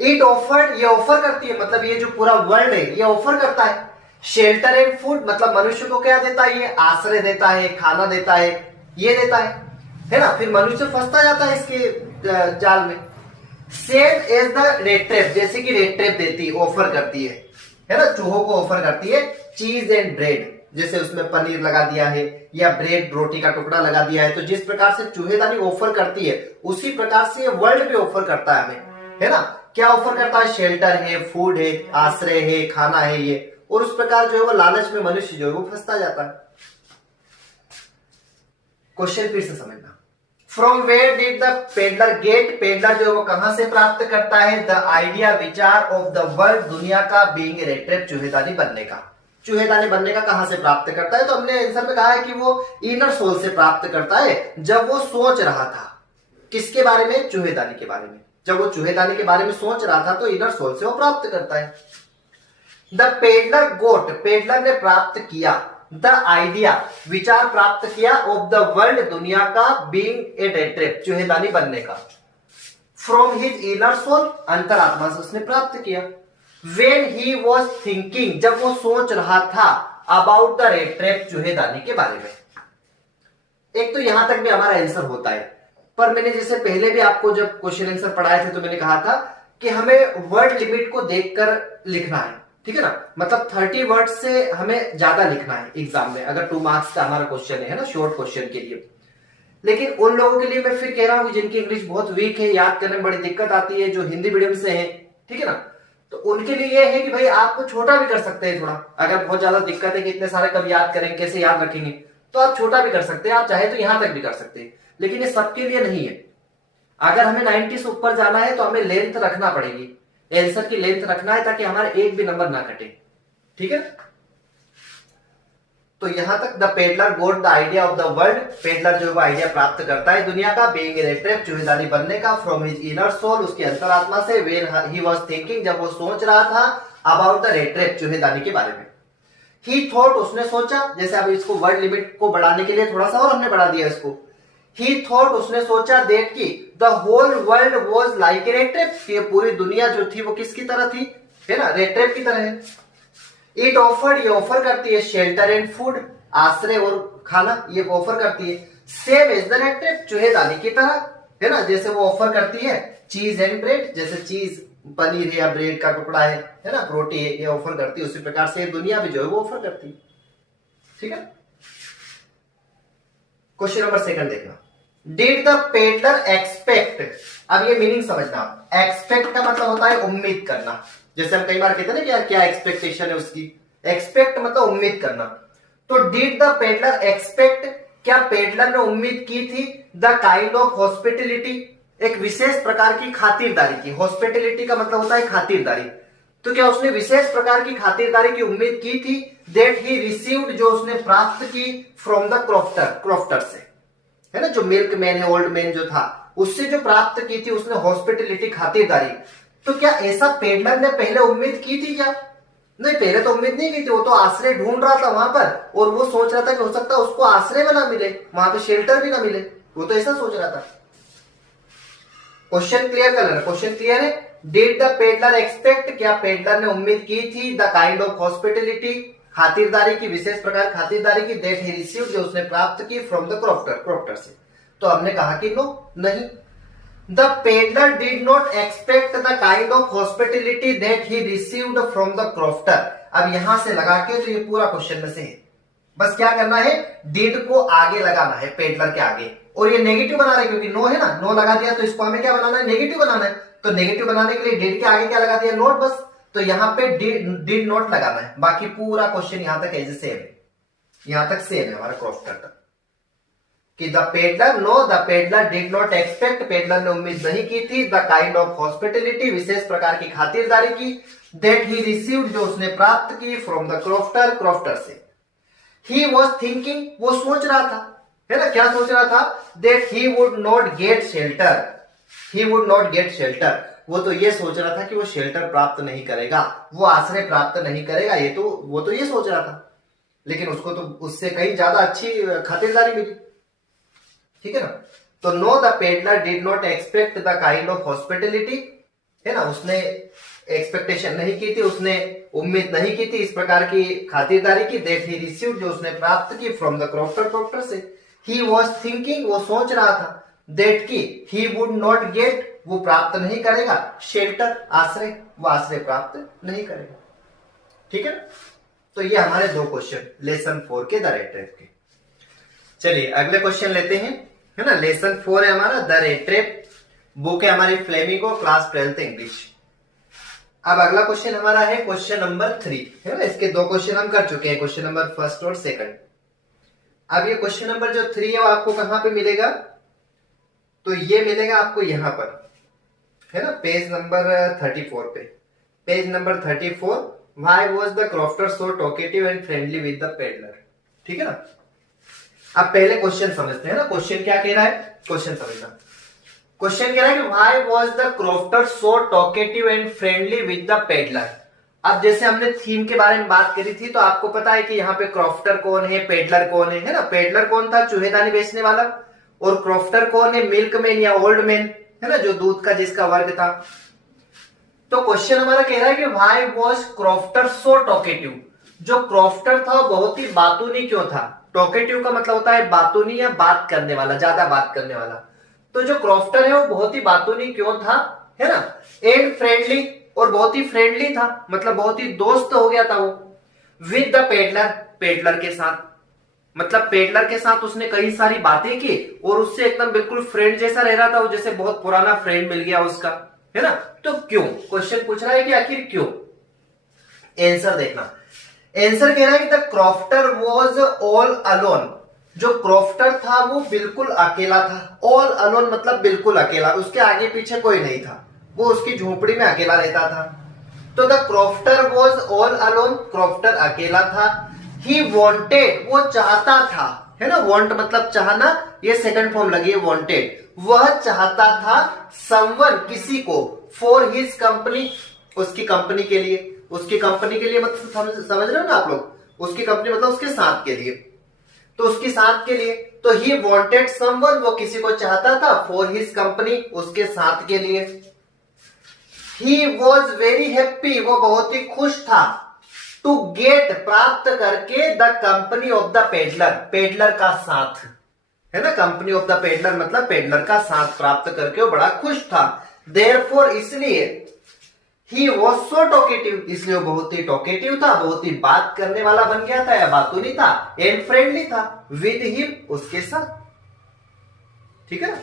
It offered, ये ऑफर करती है, मतलब ये जो पूरा वर्ल्ड है ये ऑफर करता है। शेल्टर एंड फूड, मतलब मनुष्य को क्या देता है? ये आश्रय देता है, खाना देता है, ये देता है ना। फिर मनुष्य फंसता जाता है इसके जाल में। Same as the rat trap, जैसे कि रेट ट्रैप देती, ऑफर करती है ना, चूहों को ऑफर करती है चीज एंड ब्रेड, जैसे उसमें पनीर लगा दिया है या ब्रेड, रोटी का टुकड़ा लगा दिया है। तो जिस प्रकार से चूहेदानी ऑफर करती है उसी प्रकार से ये वर्ल्ड भी ऑफर करता है हमें, है ना। क्या ऑफर करता है? शेल्टर है, फूड है, आश्रय है, खाना है ये, और उस प्रकार जो है वो लालच में मनुष्य जो है वो फंसता जाता है। क्वेश्चन फिर से समझना। From where did the peddler get, peddler जो है वो कहां से प्राप्त करता है? द आइडिया, विचार ऑफ द वर्ल्ड, दुनिया का, बीइंग रेट ट्रैप, चूहेदानी बनने का। चूहेदानी बनने का कहां से प्राप्त करता है? तो हमने आंसर में कहा है कि वो इनर सोल से प्राप्त करता है, जब वो सोच रहा था। किसके बारे में? चूहेदानी के बारे में। जब वो चूहेदानी के बारे में सोच रहा था तो इनर सोल से वो प्राप्त करता है। द पेडलर गोट, पेडलर ने प्राप्त किया, द आइडिया, विचार प्राप्त किया, ऑफ द वर्ल्ड, दुनिया का, बीइंग ए रेट ट्रैप, चूहेदानी बनने का, फ्रॉम हिज इनर सोल, अंतरात्मा से उसने प्राप्त किया। When he was thinking, जब वो सोच रहा था अबाउट द रेट ट्रैप, चूहेदानी के बारे में। एक तो यहां तक भी हमारा आंसर होता है, पर मैंने जैसे पहले भी आपको जब क्वेश्चन आंसर पढ़ाए थे तो मैंने कहा था कि हमें वर्ड लिमिट को देखकर लिखना है। ठीक है ना, मतलब 30 वर्ड से हमें ज्यादा लिखना है एग्जाम में, अगर 2 मार्क्स का हमारा क्वेश्चन है ना, शॉर्ट क्वेश्चन के लिए। लेकिन उन लोगों के लिए मैं फिर कह रहा हूं जिनकी इंग्लिश बहुत वीक है, याद करने में बड़ी दिक्कत आती है, जो हिंदी मीडियम से है, ठीक है ना, तो उनके लिए यह है कि भाई आपको छोटा भी कर सकते हैं थोड़ा। अगर बहुत ज्यादा दिक्कत है कि इतने सारे कब याद करेंगे, कैसे याद रखेंगे, तो आप छोटा भी कर सकते हैं, आप चाहे तो यहां तक भी कर सकते हैं। लेकिन ये सबके लिए नहीं है। अगर हमें 90 से ऊपर जाना है तो हमें लेंथ रखना पड़ेगी, आंसर की लेंथ रखना है, ताकि हमारे एक भी नंबर ना कटे। ठीक है, तो यहां तक the peddler goat the idea of the world, peddler जो है आइडिया प्राप्त करता है दुनिया का, बीइंग ए रेट ट्रैप, चूहेदानी बनने का, फ्रॉम हिज इनर सोल, उसकी अंतरात्मा से, व्हेन ही वाज थिंकिंग, जब वो सोच रहा था अबाउट द रेट ट्रैप, चूहेदानी के बारे में। ही थॉट, उसने सोचा, जैसे अब इसको वर्ड लिमिट को बढ़ाने के लिए थोड़ा सा और हमने बढ़ा दिया इसको। ही थॉट, उसने सोचा, दैट की the whole world was like a rat trap, ये पूरी दुनिया जो थी वो किसकी तरह थी, है ना, रेट ट्रैप की तरह है। इट ऑफर्ड, ये ऑफर करती है, शेल्टर एंड फूड, आश्रय और खाना, ये ऑफर करती है। Same as the rat trap, चूहेदानी की तरह, है ना, जैसे वो ऑफर करती है चीज एंड ब्रेड, जैसे चीज पनीर है या ब्रेड का टुकड़ा है ना, रोटी है, ये ऑफर करती है, उसी प्रकार से दुनिया भी जो है वो ऑफर करती है। ठीक है, क्वेश्चन नंबर 2 देखना। डिड द पेडलर एक्सपेक्ट, अब ये मीनिंग समझना। एक्सपेक्ट का मतलब होता है उम्मीद करना, जैसे हम कई बार कहते हैं ना कि यार क्या एक्सपेक्टेशन है उसकी, एक्सपेक्ट मतलब उम्मीद करना। तो डिड द पेडलर एक्सपेक्ट, क्या पेडलर ने उम्मीद की थी, द काइंड ऑफ हॉस्पिटलिटी, एक विशेष प्रकार की खातिरदारी की। हॉस्पिटलिटी का मतलब होता है खातिरदारी, तो क्या उसने विशेष प्रकार की खातिरदारी की उम्मीद की थी, दैट ही रिसीव्ड, जो उसने प्राप्त की, फ्रॉम द क्रॉफ्टर, क्रॉफ्टर से, है ना, जो मिल्क मैन है, ओल्ड मैन जो था, उससे जो प्राप्त की थी उसने हॉस्पिटलिटी, खातिरदारी। तो क्या ऐसा पेडलर ने पहले उम्मीद की थी क्या? नहीं, पहले तो उम्मीद नहीं की थी, वो तो आश्रय ढूंढ रहा था वहां पर, और वो सोच रहा था कि हो सकता है उसको आश्रय भी ना मिले, वहां पे शेल्टर भी ना मिले, वो तो ऐसा सोच रहा था। क्वेश्चन क्लियर कर लेना, क्वेश्चन क्लियर है। डिड द पेडलर एक्सपेक्ट, क्या पेडलर ने उम्मीद की थी, द काइंड ऑफ हॉस्पिटलिटी, खातिरदारी की, विशेष प्रकार खातिरदारी की, दैट ही रिसीव्ड, जो उसने प्राप्त की, फ्रॉम द क्रॉफ्टर, क्रॉफ्टर से। तो हमने कहा कि नो, नहीं। The peddler did not expect the kind of hospitality that he received from the crofter. अब यहां से लगा के तो ये पूरा क्वेश्चन में से है, बस क्या करना है, डिड को आगे लगाना है पेडलर के आगे, और ये नेगेटिव बना रहे हैं क्योंकि नो है ना, नो लगा दिया तो इसको हमें क्या बनाना है, नेगेटिव बनाना है। तो नेगेटिव बनाने के लिए डिड के आगे क्या लगा दिया, नोट, बस। तो यहाँ पे डिड नोट लगाना है, बाकी पूरा क्वेश्चन यहां तक एज सेम है, यहां तक सेम है हमारा क्रॉफ्टर तक कि the peddler, know the peddler did not expect, peddler ने उम्मीद नहीं की थी, द काइंड ऑफ हॉस्पिटलिटी, विशेष प्रकार की खातिरदारी की, दैट ही रिसीव्ड, जो उसने प्राप्त की, फ्रॉम द क्रॉफ्टर, क्रॉफ्टर से। ही वॉज थिंकिंग, वो सोच रहा था, है ना, क्या सोच रहा था, that he would not gate shelter, he would not gate shelter, वो तो ये सोच रहा था कि वो शेल्टर प्राप्त नहीं करेगा, वो आश्रय प्राप्त नहीं करेगा, ये तो वो तो ये सोच रहा था, लेकिन उसको तो उससे कहीं ज्यादा अच्छी खातिरदारी मिली, ठीक है ना। तो know the peddler did not expect the kind of hospitality, है ना, उसने एक्सपेक्टेशन नहीं की थी, उसने उम्मीद नहीं की थी इस प्रकार की खातिरदारी की, दैट ही रिसीव्ड, जो उसने प्राप्त की, फ्रॉम द क्रॉफ्टर, क्रॉफ्टर से। ही वॉज थिंकिंग, वो सोच रहा था, दैट की ही वुड नॉट गेट, वो प्राप्त नहीं करेगा, शेल्टर, आश्रय, वो आश्रय प्राप्त नहीं करेगा, ठीक है ना। तो ये हमारे दो क्वेश्चन लेसन 4 के द रेट ट्रैप के। चलिए अगले क्वेश्चन लेते हैं, है ना, लेसन 4 है हमारा द रेट ट्रैप, बुक है हमारी फ्लेमिंगो, क्लास 12th इंग्लिश। अब अगला क्वेश्चन हमारा है क्वेश्चन नंबर 3, है ना, इसके दो क्वेश्चन हम कर चुके हैं, क्वेश्चन नंबर फर्स्ट और सेकंड। अब ये क्वेश्चन नंबर जो 3 है वो आपको कहां पे मिलेगा, तो ये मिलेगा आपको यहां पर, है ना, पेज नंबर 34 पे, page number 34, why was the crofter so talkative and friendly with the peddler, ठीक है ना। अब पहले क्वेश्चन समझते हैं ना, क्वेश्चन क्या कह रहा है, क्वेश्चन समझना, क्वेश्चन कह रहा है कि why was the crofter so talkative and friendly with the peddler. अब जैसे हमने थीम के बारे में बात करी थी, तो आपको पता है कि यहाँ पे क्रॉफ्टर कौन है, पेडलर कौन है ना, पेडलर कौन था, चूहेदानी बेचने वाला, और क्रॉफ्टर कौन है, मिल्कमैन या ओल्ड मैन, है ना, जो दूध का जिसका वर्ग था। तो क्वेश्चन हमारा कह रहा है कि why was crofter so talkative, जो क्रॉफ्टर था वो बहुत ही बातूनी क्यों था, टॉकेटिव का मतलब होता है बातूनी या बात करने वाला, ज्यादा बात करने वाला। तो जो क्रॉफ्टर है वो बहुत ही बातूनी क्यों था, है ना, एंड फ्रेंडली, और बहुत ही फ्रेंडली था, मतलब बहुत ही दोस्त हो गया था वो, विद द पेडलर, पेडलर के साथ, मतलब पेडलर के साथ उसने कई सारी बातें की और उससे एकदम बिल्कुल फ्रेंड जैसा रह रहा था वो, जैसे बहुत पुराना फ्रेंड मिल गया उसका, है ना। तो क्यों, क्वेश्चन पूछ रहा है कि आखिर क्यों। आंसर देखना, आंसर कह रहा है कि the crofter was all alone, जो क्रॉफ्टर था वो बिल्कुल अकेला था, ऑल अलोन मतलब बिल्कुल अकेला, उसके आगे पीछे कोई नहीं था, वो उसकी झोपड़ी में अकेला रहता था। तो the crofter was all alone, crofter अकेला था। ही वॉन्टेड, वो चाहता था, है ना, वॉन्ट मतलब चाहना, ये सेकंड फॉर्म लगी है वॉन्टेड, वह चाहता था, समवन किसी को, फॉर हिज कंपनी, उसकी कंपनी के लिए, उसकी कंपनी के लिए मतलब समझ रहे हो ना आप लोग, उसकी कंपनी मतलब उसके साथ के लिए, तो उसकी साथ के लिए, तो ही वॉन्टेड समवन, वो किसी को चाहता था, फॉर हिज कंपनी, उसके साथ के लिए। ही वॉज वेरी हैप्पी, वो बहुत ही खुश था, टू गेट प्राप्त करके, the company of the peddler, peddler का साथ, है ना, कंपनी ऑफ द पेडलर मतलब पेडलर का साथ प्राप्त करके वो बड़ा खुश था। देयरफॉर, इसलिए, ही वॉज सो टॉकेटिव, इसलिए वो बहुत ही टॉकेटिव था, बहुत ही बात करने वाला बन गया था या बातूनी था, एंड फ्रेंडली था, विद हिम, उसके साथ, ठीक है ना।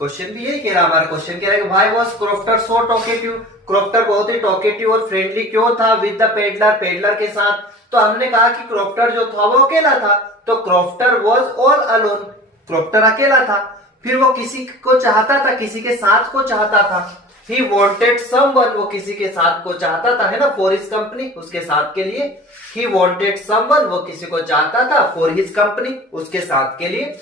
क्वेश्चन भी यही कह रहा है हमारा, क्वेश्चन कह रहा है कि why was crofter so talkative, crofter बहुत ही टॉकेटिव और फ्रेंडली क्यों था, विद द पेडलर, पेडलर के साथ। तो हमने कहा कि क्रॉफ्टर जो था वो अकेला था, तो crofter was all alone, crofter अकेला था, फिर वो किसी को चाहता था, किसी के साथ को चाहता था। ही वॉन्टेड समवन, वो किसी के साथ को चाहता था, है ना, फॉर हिज कंपनी, उसके साथ के लिए। ही वॉन्टेड समवन, वो किसी को चाहता था, फॉर हिज कंपनी, उसके साथ के लिए।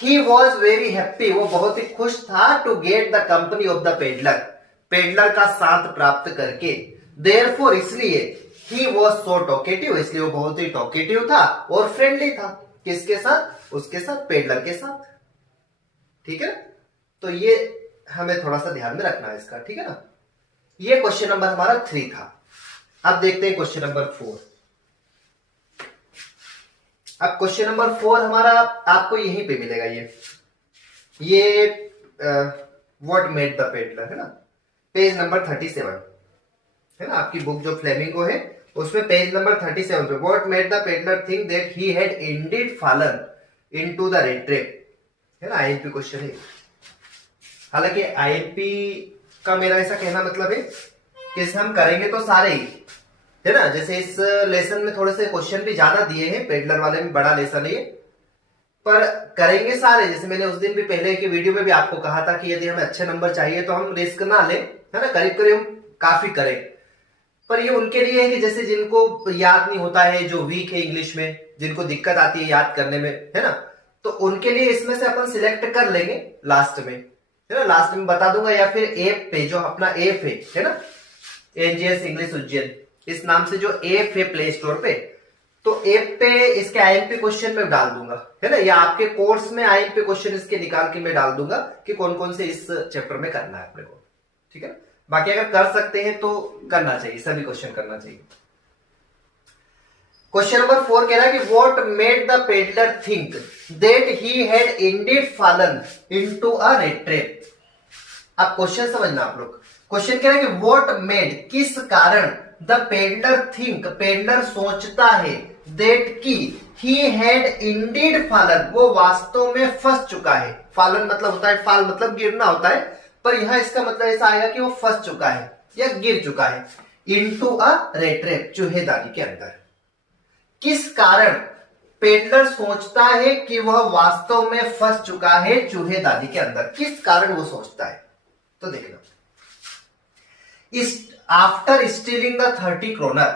ही वॉज वेरी हैप्पी, वो बहुत ही खुश था, to get the company of the peddler, peddler का साथ प्राप्त करके। देयरफॉर, इसलिए, ही वॉज सो टॉकेटिव, इसलिए वो बहुत ही टॉकेटिव था और फ्रेंडली था, किसके साथ, उसके साथ, पेडलर के साथ, ठीक है। तो ये हमें थोड़ा सा ध्यान में रखना है इसका, ठीक है ना। ये क्वेश्चन नंबर हमारा 3 था। अब देखते हैं क्वेश्चन नंबर 4। अब क्वेश्चन नंबर 4 हमारा आपको यहीं पे मिलेगा, ये व्हाट मेड द पेडलर, है ना, पेज नंबर 37, है ना, आपकी बुक जो फ्लेमिंगो है उसमें पेज नंबर 37 पे, what made the peddler think that he had Indeed fallen into the red trap, है ना, आईएमपी क्वेश्चन है। हालांकि आईएमपी का मेरा ऐसा कहना मतलब है कि इसे हम करेंगे तो सारे ही, है ना, जैसे इस लेसन में थोड़े से क्वेश्चन भी ज्यादा दिए हैं, पेडलर वाले में बड़ा लेसन है ये, पर करेंगे सारे। जैसे मैंने उस दिन भी पहले की वीडियो में भी आपको कहा था कि यदि हमें अच्छे नंबर चाहिए तो हम रिस्क ना लें, है ना, करीब करीब काफी करें। पर ये उनके लिए है कि जैसे जिनको याद नहीं होता है, जो वीक है इंग्लिश में, जिनको दिक्कत आती है याद करने में, है ना, तो उनके लिए इसमें से अपन सिलेक्ट कर लेंगे लास्ट में, है ना, लास्ट में बता दूंगा, या फिर ऐप पे जो अपना ऐप है ना, एनजीएस इंग्लिश उज्जैन, इस नाम से जो ऐप है प्ले स्टोर पे, तो ऐप पे इसके आईएमपी क्वेश्चन में डाल दूंगा, है ना, या आपके कोर्स में आईएमपी क्वेश्चन इसके निकाल के मैं डाल दूंगा कि कौन कौन से इस चैप्टर में करना है अपने को, ठीक है। बाकी अगर कर सकते हैं तो करना चाहिए, सभी क्वेश्चन करना चाहिए। क्वेश्चन नंबर 4 कह रहा है कि what made the peddler think that he had Indeed fallen into a red trap. अब क्वेश्चन समझना आप लोग, क्वेश्चन कह रहा है कि व्हाट मेड, किस कारण, द पेडलर थिंक, पेडलर सोचता है, दैट की ही हैड इंडीड फॉलन, वो वास्तव में फंस चुका है। फॉलन मतलब होता है, फॉल मतलब गिरना होता है, पर यहां इसका मतलब ऐसा आएगा कि वो फंस चुका है या गिर चुका है, इनटू अ रेड ट्रैप, चूहेदानी के अंदर। किस कारण पेडलर सोचता है कि वह वास्तव में फंस चुका है चूहेदानी के अंदर, किस कारण वो सोचता है, तो देखना। इस after stealing the 30 kroner,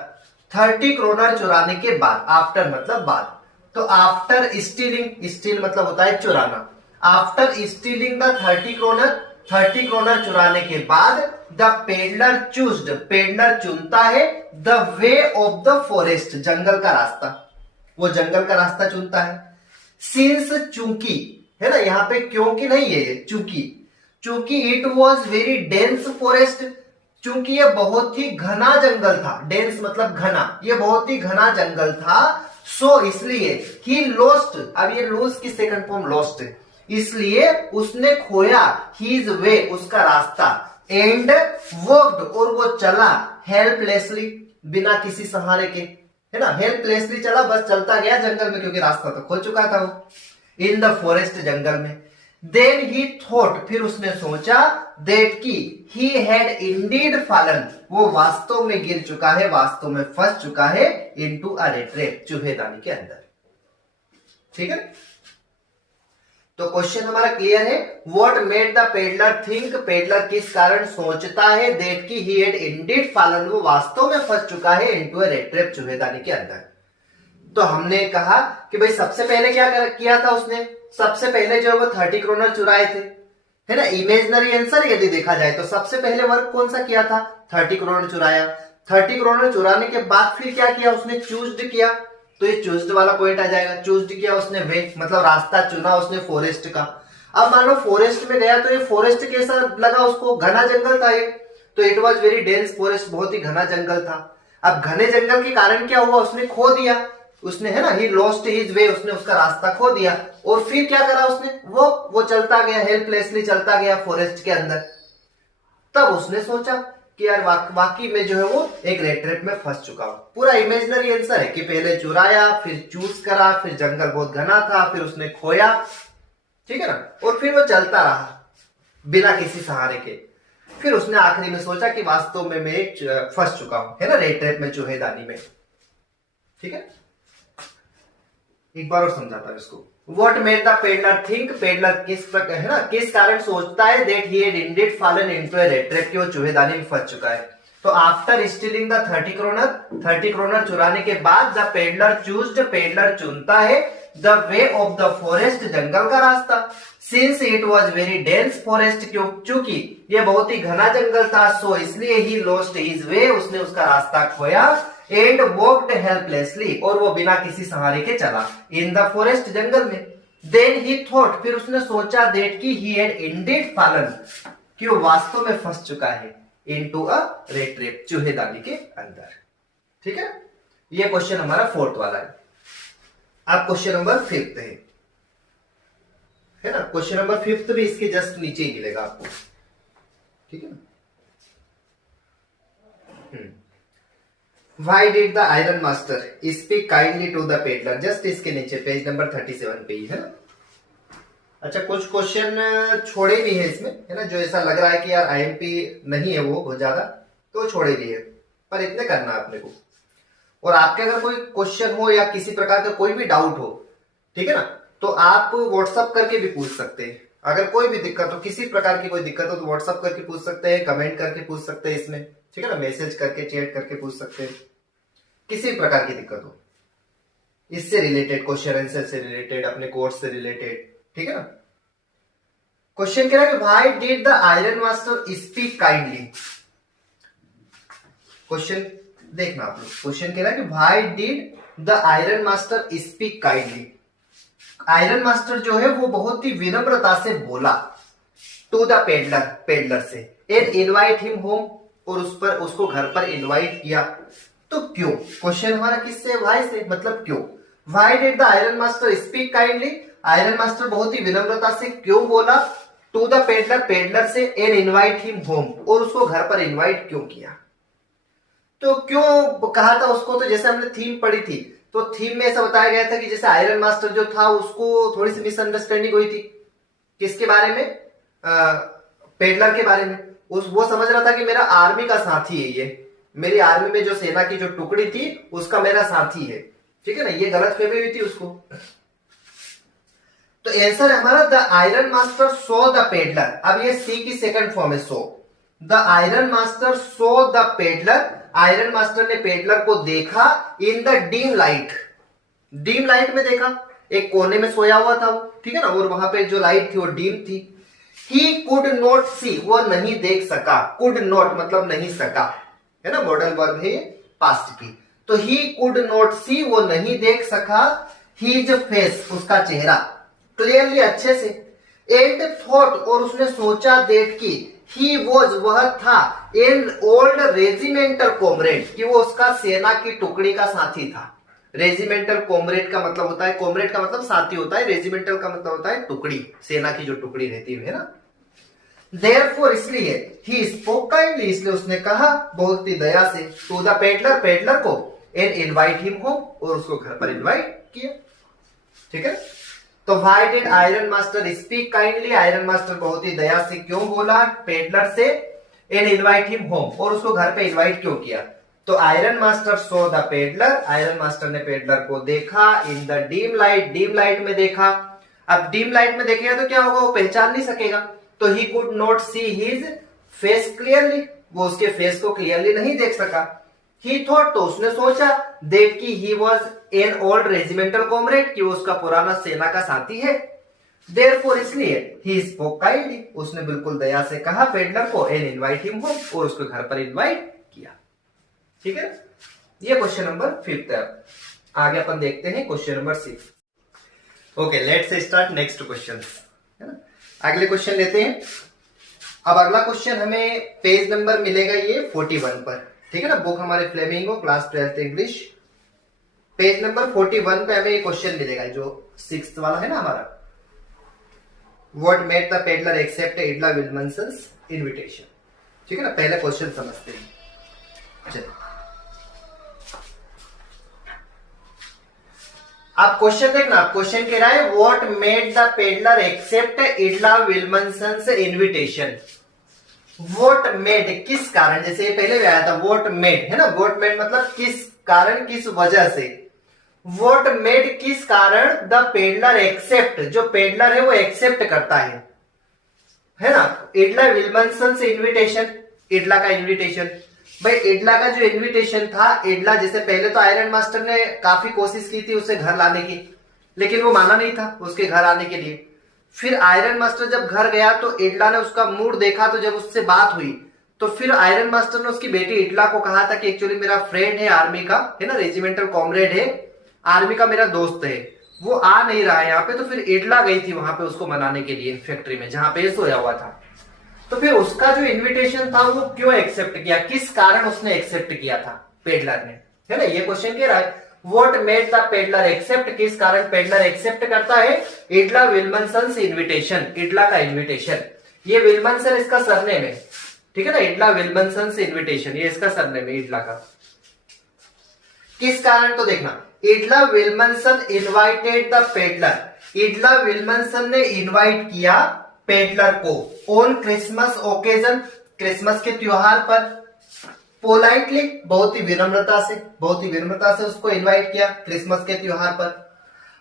30 kroner चुराने के बाद, आफ्टर मतलब बाद, तो आफ्टर स्टीलिंग, स्टील मतलब होता है चुराना, after stealing the 30 kroner, 30 kroner चुराने के बाद, द पेडलर चूज्ड, पेडलर चुनता है, the way of the forest, जंगल का रास्ता, वो जंगल का रास्ता चुनता है। सिंस, चूंकि, है ना, यहां पे क्योंकि नहीं है ये, चूंकि, चूंकि it was very dense forest, चूंकि ये बहुत ही घना जंगल था, डेंस मतलब घना, ये बहुत ही घना जंगल था, सो इसलिए ही लॉस्ट, अब ये लूज की सेकंड फॉर्म लॉस्ट है, इसलिए उसने खोया, हीज वे, उसका रास्ता, एंड वॉक्ड, और वो चला, हेल्पलेसली, बिना किसी सहारे के, है ना, हेल्पलेसली चला, बस चलता गया जंगल में, क्योंकि रास्ता तो खो चुका था वो, इन द फॉरेस्ट, जंगल में। देन ही थॉट, फिर उसने सोचा, दैट की ही हैड इंडीड फॉलन, वो वास्तव में गिर चुका है, वास्तव में फंस चुका है, इनटू अ रेड ट्रैप, चूहेदानी के अंदर, ठीक है। तो क्वेश्चन हमारा क्लियर है, what made the peddler think, peddler किस कारण सोचता है, दैट की ही हैड इंडीड फॉलन, वो वास्तव में फंस चुका है, इनटू अ रेड ट्रैप, चूहेदानी के अंदर। तो हमने कहा कि भाई सबसे पहले क्या किया था उसने, सबसे पहले जो वो 30 क्रोनर चुराए थे, है ना, इमेजिनरी आंसर यदि देखा जाए तो सबसे पहले वर्क कौन सा किया था, 30 क्रोनर चुराया, 30 क्रोनर चुराने के बाद फिर क्या किया उसने, चूज्ड किया, तो ये चूज्ड वाला पॉइंट आ जाएगा, चूज्ड किया उसने, वे मतलब रास्ता चुना उसने फॉरेस्ट का। अब मान लो फॉरेस्ट में गया तो ये फॉरेस्ट कैसा लगा उसको, घना जंगल था ये, तो it was very dense forest, बहुत ही घना जंगल था। अब घने जंगल के कारण क्या हुआ, उसने खो दिया, उसने, है ना, ही लॉस्ट हिज वे, उसने उसका रास्ता खो दिया, और फिर क्या करा उसने, वो चलता गया, हेल्पलेसली चलता गया फॉरेस्ट के अंदर। तब उसने सोचा कि यार वाकई में जो है वो एक रेड ट्रैप में फंस चुका हूं। पूरा इमेजिनरी आंसर है कि पहले चुराया, फिर चूज करा, फिर जंगल बहुत घना था, फिर उसने खोया, ठीक है ना, और फिर वो चलता रहा बिना किसी सहारे के, फिर उसने आखिरी में सोचा कि वास्तव में मैं फंस चुका हूं, है ना, रेड ट्रैप में, चूहेदानी में, ठीक है। एक बार और समझाता हूं इसको। What made the peddler think, peddler किस प्रकार, है ना, किस कारण सोचता है, that he had indeed fallen into a red trap, कि वो चूहेदानी में फंस चुका है। तो after stealing the 30 kroner, 30 kroner चुराने के बाद, द पेडलर चूज्ड, पेडलर चुनता है, the way of the forest, जंगल का रास्ता, since it was very dense forest, क्योंकि ये बहुत ही घना जंगल था, सो इसलिए ही लॉस्ट हिज वे, उसने उसका रास्ता खोया, एंड वॉक्ड हेल्पलेसली, और वो बिना किसी सहारे के चला, इन द फॉरेस्ट, जंगल में। देन ही थॉट, फिर उसने सोचा, दैट की ही हैड इंडीड फॉलन, कि वो वास्तव में फंस चुका है, इनटू अ रेड ट्रैप, चूहेदानी के अंदर, ठीक है। ये क्वेश्चन हमारा 4th वाला है। अब क्वेश्चन नंबर 5th है ना, क्वेश्चन नंबर 5th भी इसके जस्ट नीचे ही मिलेगा आपको, ठीक है ना। Why did the iron master speak kindly to the peddler, just इसके नीचे पेज नंबर 37 पे ही है ना। अच्छा, कुछ क्वेश्चन छोड़े भी है इसमें, है ना, जो ऐसा लग रहा है कि यार आईएमपी नहीं है वो बहुत ज्यादा, तो छोड़े भी है, पर इतने करना है अपने को। और आपके अगर कोई क्वेश्चन हो या किसी प्रकार का कोई भी डाउट हो, ठीक है ना, तो आप व्हाट्सअप करके भी पूछ सकते हैं। अगर कोई भी दिक्कत हो, किसी प्रकार की कोई दिक्कत हो, तो व्हाट्सअप करके पूछ सकते हैं, कमेंट करके पूछ सकते हैं इसमें, ठीक है ना, मैसेज करके, चैट करके पूछ सकते हैं, किसी प्रकार की दिक्कत हो, इससे रिलेटेड, क्वेश्चन आंसर से रिलेटेड, अपने कोर्स से रिलेटेड, ठीक है ना। क्वेश्चन कह रहा है कि why did the iron master speak kindly. Question देखना आप लोग, क्वेश्चन कह रहा है कि why did the iron master speak kindly. Iron master जो है वो बहुत ही विनम्रता से बोला टू द पेडलर, पेडलर से, एंड इनवाइट हिम होम, और उसको घर पर इनवाइट किया। तो क्यों, क्वेश्चन हमारा किससे, व्हाई से, मतलब क्यों। Why did the iron master speak kindly, iron master बहुत ही विनम्रता से क्यों बोला टू द पेडलर, पेडलर से, एंड इनवाइट हिम होम, और उसको घर पर इनवाइट क्यों किया। तो क्यों कहा था उसको, तो जैसे हमने थीम पढ़ी थी, तो थीम में ऐसा बताया गया था कि जैसे आयरन मास्टर जो था उसको थोड़ी सी मिसअंडरस्टैंडिंग हुई थी, किसके बारे में, पेडलर के बारे में। वो समझ रहा था कि मेरा आर्मी का साथी है ये, मेरी आर्मी में जो सेना की जो टुकड़ी थी उसका मेरा साथी है, ठीक है ना, ये गलतफहमी हुई थी उसको। तो आंसर है हमारा the iron master saw the peddler. अब ये सी की सेकंड फॉर्म है saw. The iron master saw the peddler, iron master ने पेडलर को देखा in the dim light, dim light में देखा, एक कोने में सोया हुआ था वो, ठीक है ना, और वहां पे जो लाइट थी वो डीम थी। ही कुड नॉट सी, वो नहीं देख सका, कुड नॉट मतलब नहीं सका, है ना, मॉडल वर्ब है पास्ट की। तो ही कुड नॉट सी, वो नहीं देख सका, हिज फेस, उसका चेहरा, क्लियरली, अच्छे से, एंड थॉट, और उसने सोचा, दैट की ही वॉज, वह था, एन ओल्ड रेजिमेंटल कॉमरेड, कि वो उसका सेना की टुकड़ी का साथी था। रेजिमेंटल कॉमरेड का मतलब होता है, कॉमरेड का मतलब साथी होता है, रेजिमेंटल का मतलब होता है टुकड़ी, सेना की जो टुकड़ी रहती है ना। Therefore, इसलिए ही स्पोक काइंडली, इसलिए उसने कहा बहुत ही दया से, टू द पेडलर, पेडलर को, एंड इनवाइट हिम होम, और उसको घर पर इनवाइट किया, ठीक है। तो why did iron master speak kindly, iron master बहुत ही दया से क्यों बोला पेडलर से, एंड इनवाइट हिम होम, और उसको घर पे इनवाइट क्यों किया। तो iron master saw the peddler, iron master ने पेडलर को देखा in the dim light, dim light में देखा। अब डीम लाइट में देखेगा तो क्या होगा, वो पहचान नहीं सकेगा, तो he could not see his face clearly, वो उसके फेस को क्लियरली नहीं देख सका। ही थॉट, तो उसने सोचा, दैट की he was an old regimental comrade, कि वो उसका पुराना सेना का साथी है। देयरफॉर, इसलिए ही स्पोक काइंडली, उसने बिल्कुल दया से कहा पेडलर को, एंड इनवाइट हिम होम, और उसको घर पर इनवाइट किया, ठीक है। ये क्वेश्चन नंबर 5 है। आगे अपन देखते हैं question number 6। Okay, let's start next question, है ना। अगले क्वेश्चन लेते हैं। अब अगला क्वेश्चन हमें पेज नंबर मिलेगा ये 41 पर, ठीक है ना। बुक हमारे flamingo, class 12th English, page number 41 पे हमें क्वेश्चन मिलेगा, जो 6th वाला है ना हमारा। What made the peddler accept Edla Willmansson's invitation, ठीक है ना। पहले क्वेश्चन समझते हैं, चलिए। आप क्वेश्चन देखना, क्वेश्चन कह रहा है what made the peddler accept Edla Willmansson's invitation. What made, किस कारण, जैसे ये पहले भी आया था व्हाट मेड, है ना, व्हाट मेड मतलब किस कारण, किस वजह से। व्हाट मेड, किस कारण द पेडलर एक्सेप्ट, जो पेडलर है वो एक्सेप्ट करता है ना, इडला विल्मनसन्स इनविटेशन, इडला का इनविटेशन। भाई इडला का जो इनविटेशन था, इडला जैसे पहले तो आयरन मास्टर ने काफी कोशिश की थी उसे घर लाने की, लेकिन वो माना नहीं था उसके घर आने के लिए। फिर आयरन मास्टर जब घर गया तो इडला ने उसका मूड देखा, तो जब उससे बात हुई तो फिर आयरन मास्टर ने उसकी बेटी इडला को कहा था कि एक्चुअली मेरा फ्रेंड है आर्मी का, है ना, रेजिमेंटल कॉमरेड है, आर्मी का मेरा दोस्त है, वो आ नहीं रहा है यहाँ पे। तो फिर इडला गई थी वहां पे उसको मनाने के लिए फैक्ट्री में, जहां पे सोया हुआ था। तो फिर उसका जो इनविटेशन था वो क्यों एक्सेप्ट किया, किस कारण उसने एक्सेप्ट किया था पेडलर ने, है ना। ये क्वेश्चन कह रहा है what made the peddler accept, किस कारण पेडलर एक्सेप्ट करता है इडला विल्मनसन्स इनविटेशन, इडला का इनविटेशन। ये विल्मनसन इसका सरनेम है, ठीक है ना, इडला विल्मनसन्स इनविटेशन, ये इसका सरनेम है इडला का। किस कारण, तो देखना, इडला विल्मनसन इनवाइटेड द पेडलर, इडला विल्मनसन ने इनवाइट किया पेडलर को ऑन क्रिसमस ओकेजन, क्रिसमस के त्योहार पर, पोलाइटली, बहुत ही विनम्रता से उसको इनवाइट किया क्रिसमस के त्योहार पर,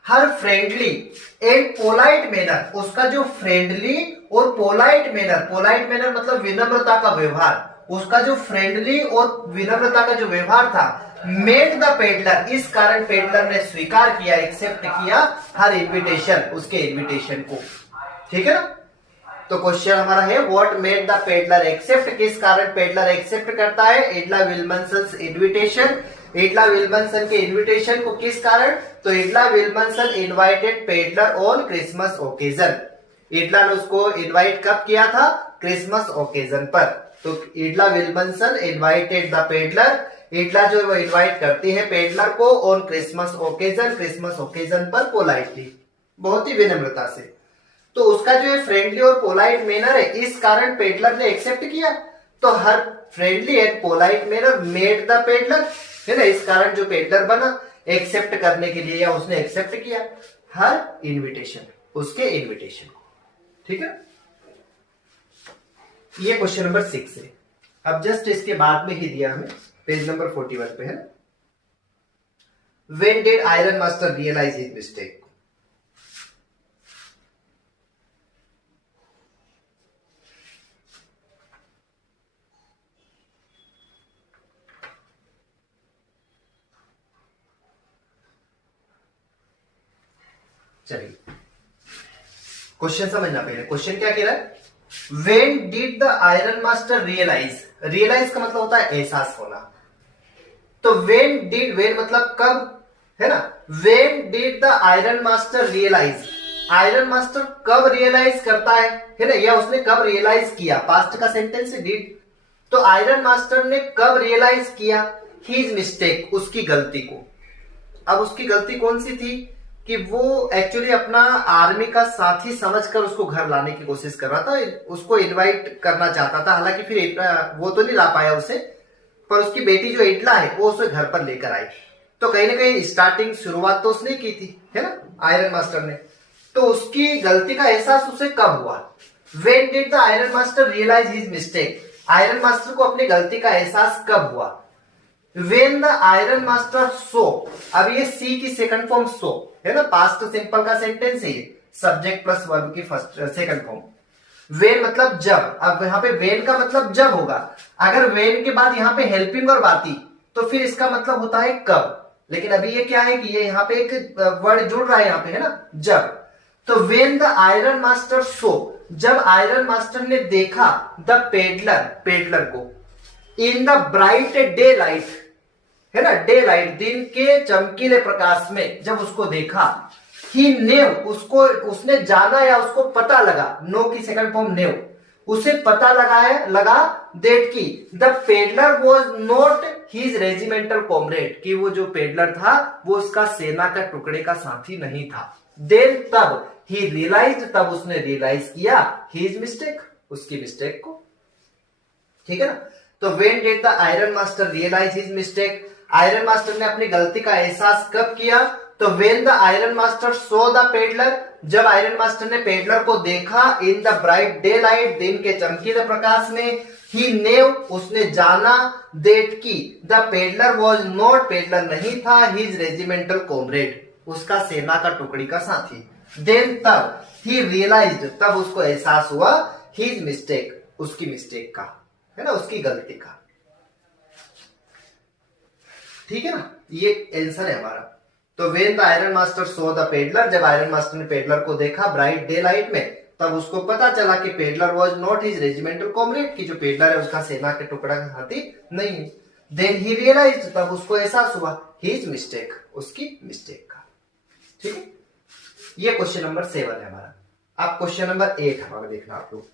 हर फ्रेंडली एंड पोलाइट मैनर, उसका जो फ्रेंडली और पोलाइट मैनर मतलब विनम्रता का व्यवहार, उसका जो फ्रेंडली और विनम्रता का जो व्यवहार था, मेड द पेडलर, इस कारण पेडलर ने स्वीकार किया, एक्सेप्ट किया हर इन्विटेशन, उसके इन्विटेशन को। ठीक है ना, तो क्वेश्चन हमारा है what made the peddler accept, किस कारण पेडलर एक्सेप्ट करता है इडला विल्मनसन इन्विटेशन, इडला विल्मनसन के इन्विटेशन को, किस कारण, तो Edla Willmansson invited peddler on Christmas occasion, Edla ने उसको इनवाइट कब किया था, क्रिसमस ओकेजन पर। तो Edla Willmansson invited the peddler, इडला जो वो इनवाइट करती है पेडलर को ऑन क्रिसमस ओकेजन पर पोलाइटली, बहुत ही विनम्रता से। तो उसका जो फ्रेंडली और पोलाइट मैनर है, इस कारण पेडलर ने एक्सेप्ट किया, तो her friendly and polite manner made the peddler, है ना, इस कारण जो पेडलर बना एक्सेप्ट करने के लिए, या उसने एक्सेप्ट किया हर इन्विटेशन, उसके इन्विटेशन को। ठीक है, ये क्वेश्चन नंबर 6 है। अब जस्ट इसके बाद में ही दिया हमें, पेज नंबर 41 पे है, when did iron master realise his mistake, चलिए क्वेश्चन समझना पहले, क्वेश्चन क्या कह रहा है, When did the iron master realize, realize का मतलब होता है एहसास होना, तो when मतलब कब, है ना, when did the iron master realize, iron master कब रियलाइज करता है ना, या उसने कब रियलाइज किया, पास्ट का सेंटेंस है डिड, तो आयरन मास्टर ने कब रियलाइज किया हिज मिस्टेक, उसकी गलती को। अब उसकी गलती कौन सी थी कि वो एक्चुअली अपना आर्मी का साथी समझकर उसको घर लाने की कोशिश कर रहा था, उसको इनवाइट करना चाहता था, हालांकि फिर वो तो नहीं ला पाया उसे, पर उसकी बेटी जो इडला है वो उसे घर पर लेकर आई। तो कहीं ना कहीं स्टार्टिंग शुरुआत तो उसने की थी, है ना, आयरन मास्टर ने। तो उसकी गलती का एहसास उसे कब हुआ, when did the iron master realise his mistake, iron master को अपनी गलती का एहसास कब हुआ, When the iron master saw, अब ये सी की सेकंड फॉर्म सो है ना, पास्ट सिंपल का सेंटेंस है, सब्जेक्ट प्लस वर्ब की फर्स्ट सेकंड फॉर्म, वेन मतलब जब, अब यहाँ पे वेन का मतलब जब होगा, अगर वेन के बाद यहाँ पे हेल्पिंग और बाती, तो फिर इसका मतलब होता है कब, लेकिन अभी ये क्या है कि ये यहाँ पे एक वर्ड जुड़ रहा है यहाँ पे, है ना, जब, तो वेन द आयरन मास्टर सो, जब आयरन मास्टर ने देखा द पेडलर को, इन द ब्राइट डे लाइट, है ना, डे लाइट, दिन के चमकीले प्रकाश में जब उसको देखा, ही नेव, उसने जाना या उसको पता लगा, नो की सेकंड फॉर्म नेव, उसे पता लगा दैट की the peddler was not his regimental comrade, कि वो जो पेडलर था वो उसका सेना का टुकड़े का साथी नहीं था। देन तब ही रियलाइज्ड, तब उसने रियलाइज किया हिज मिस्टेक, उसकी मिस्टेक को। ठीक है ना, तो when did the iron master realise his mistake, iron master ने अपनी गलती का एहसास कब किया, तो when the iron master saw the peddler, जब आयरन मास्टर ने पेडलर को देखा, in the bright daylight, दिन के चमकीले प्रकाश में, ही नेव, उसने जाना, दैट की the peddler was not, peddler नहीं था, हिज रेजिमेंटल कॉमरेड, उसका सेना का टुकड़ी का साथी। देन तब ही रियलाइज्ड, तब उसको एहसास हुआ हिज मिस्टेक, उसकी मिस्टेक का, है ना, उसकी गलती का। ठीक है ना, ये आंसर है हमारा। तो when the iron master saw the peddler, जब आयरन मास्टर ने पेडलर को देखा ब्राइट डे लाइट में, तब उसको पता चला कि peddler was not his regimental comrade, की जो पेडलर है उसका सेना के टुकड़ा का साथी नहीं है। देन ही रियलाइज्ड, तब उसको एहसास हुआ हिज मिस्टेक, उसकी मिस्टेक का। ठीक है, ये क्वेश्चन नंबर 7 है हमारा। अब क्वेश्चन नंबर 8 हमारा देखना आप लोग,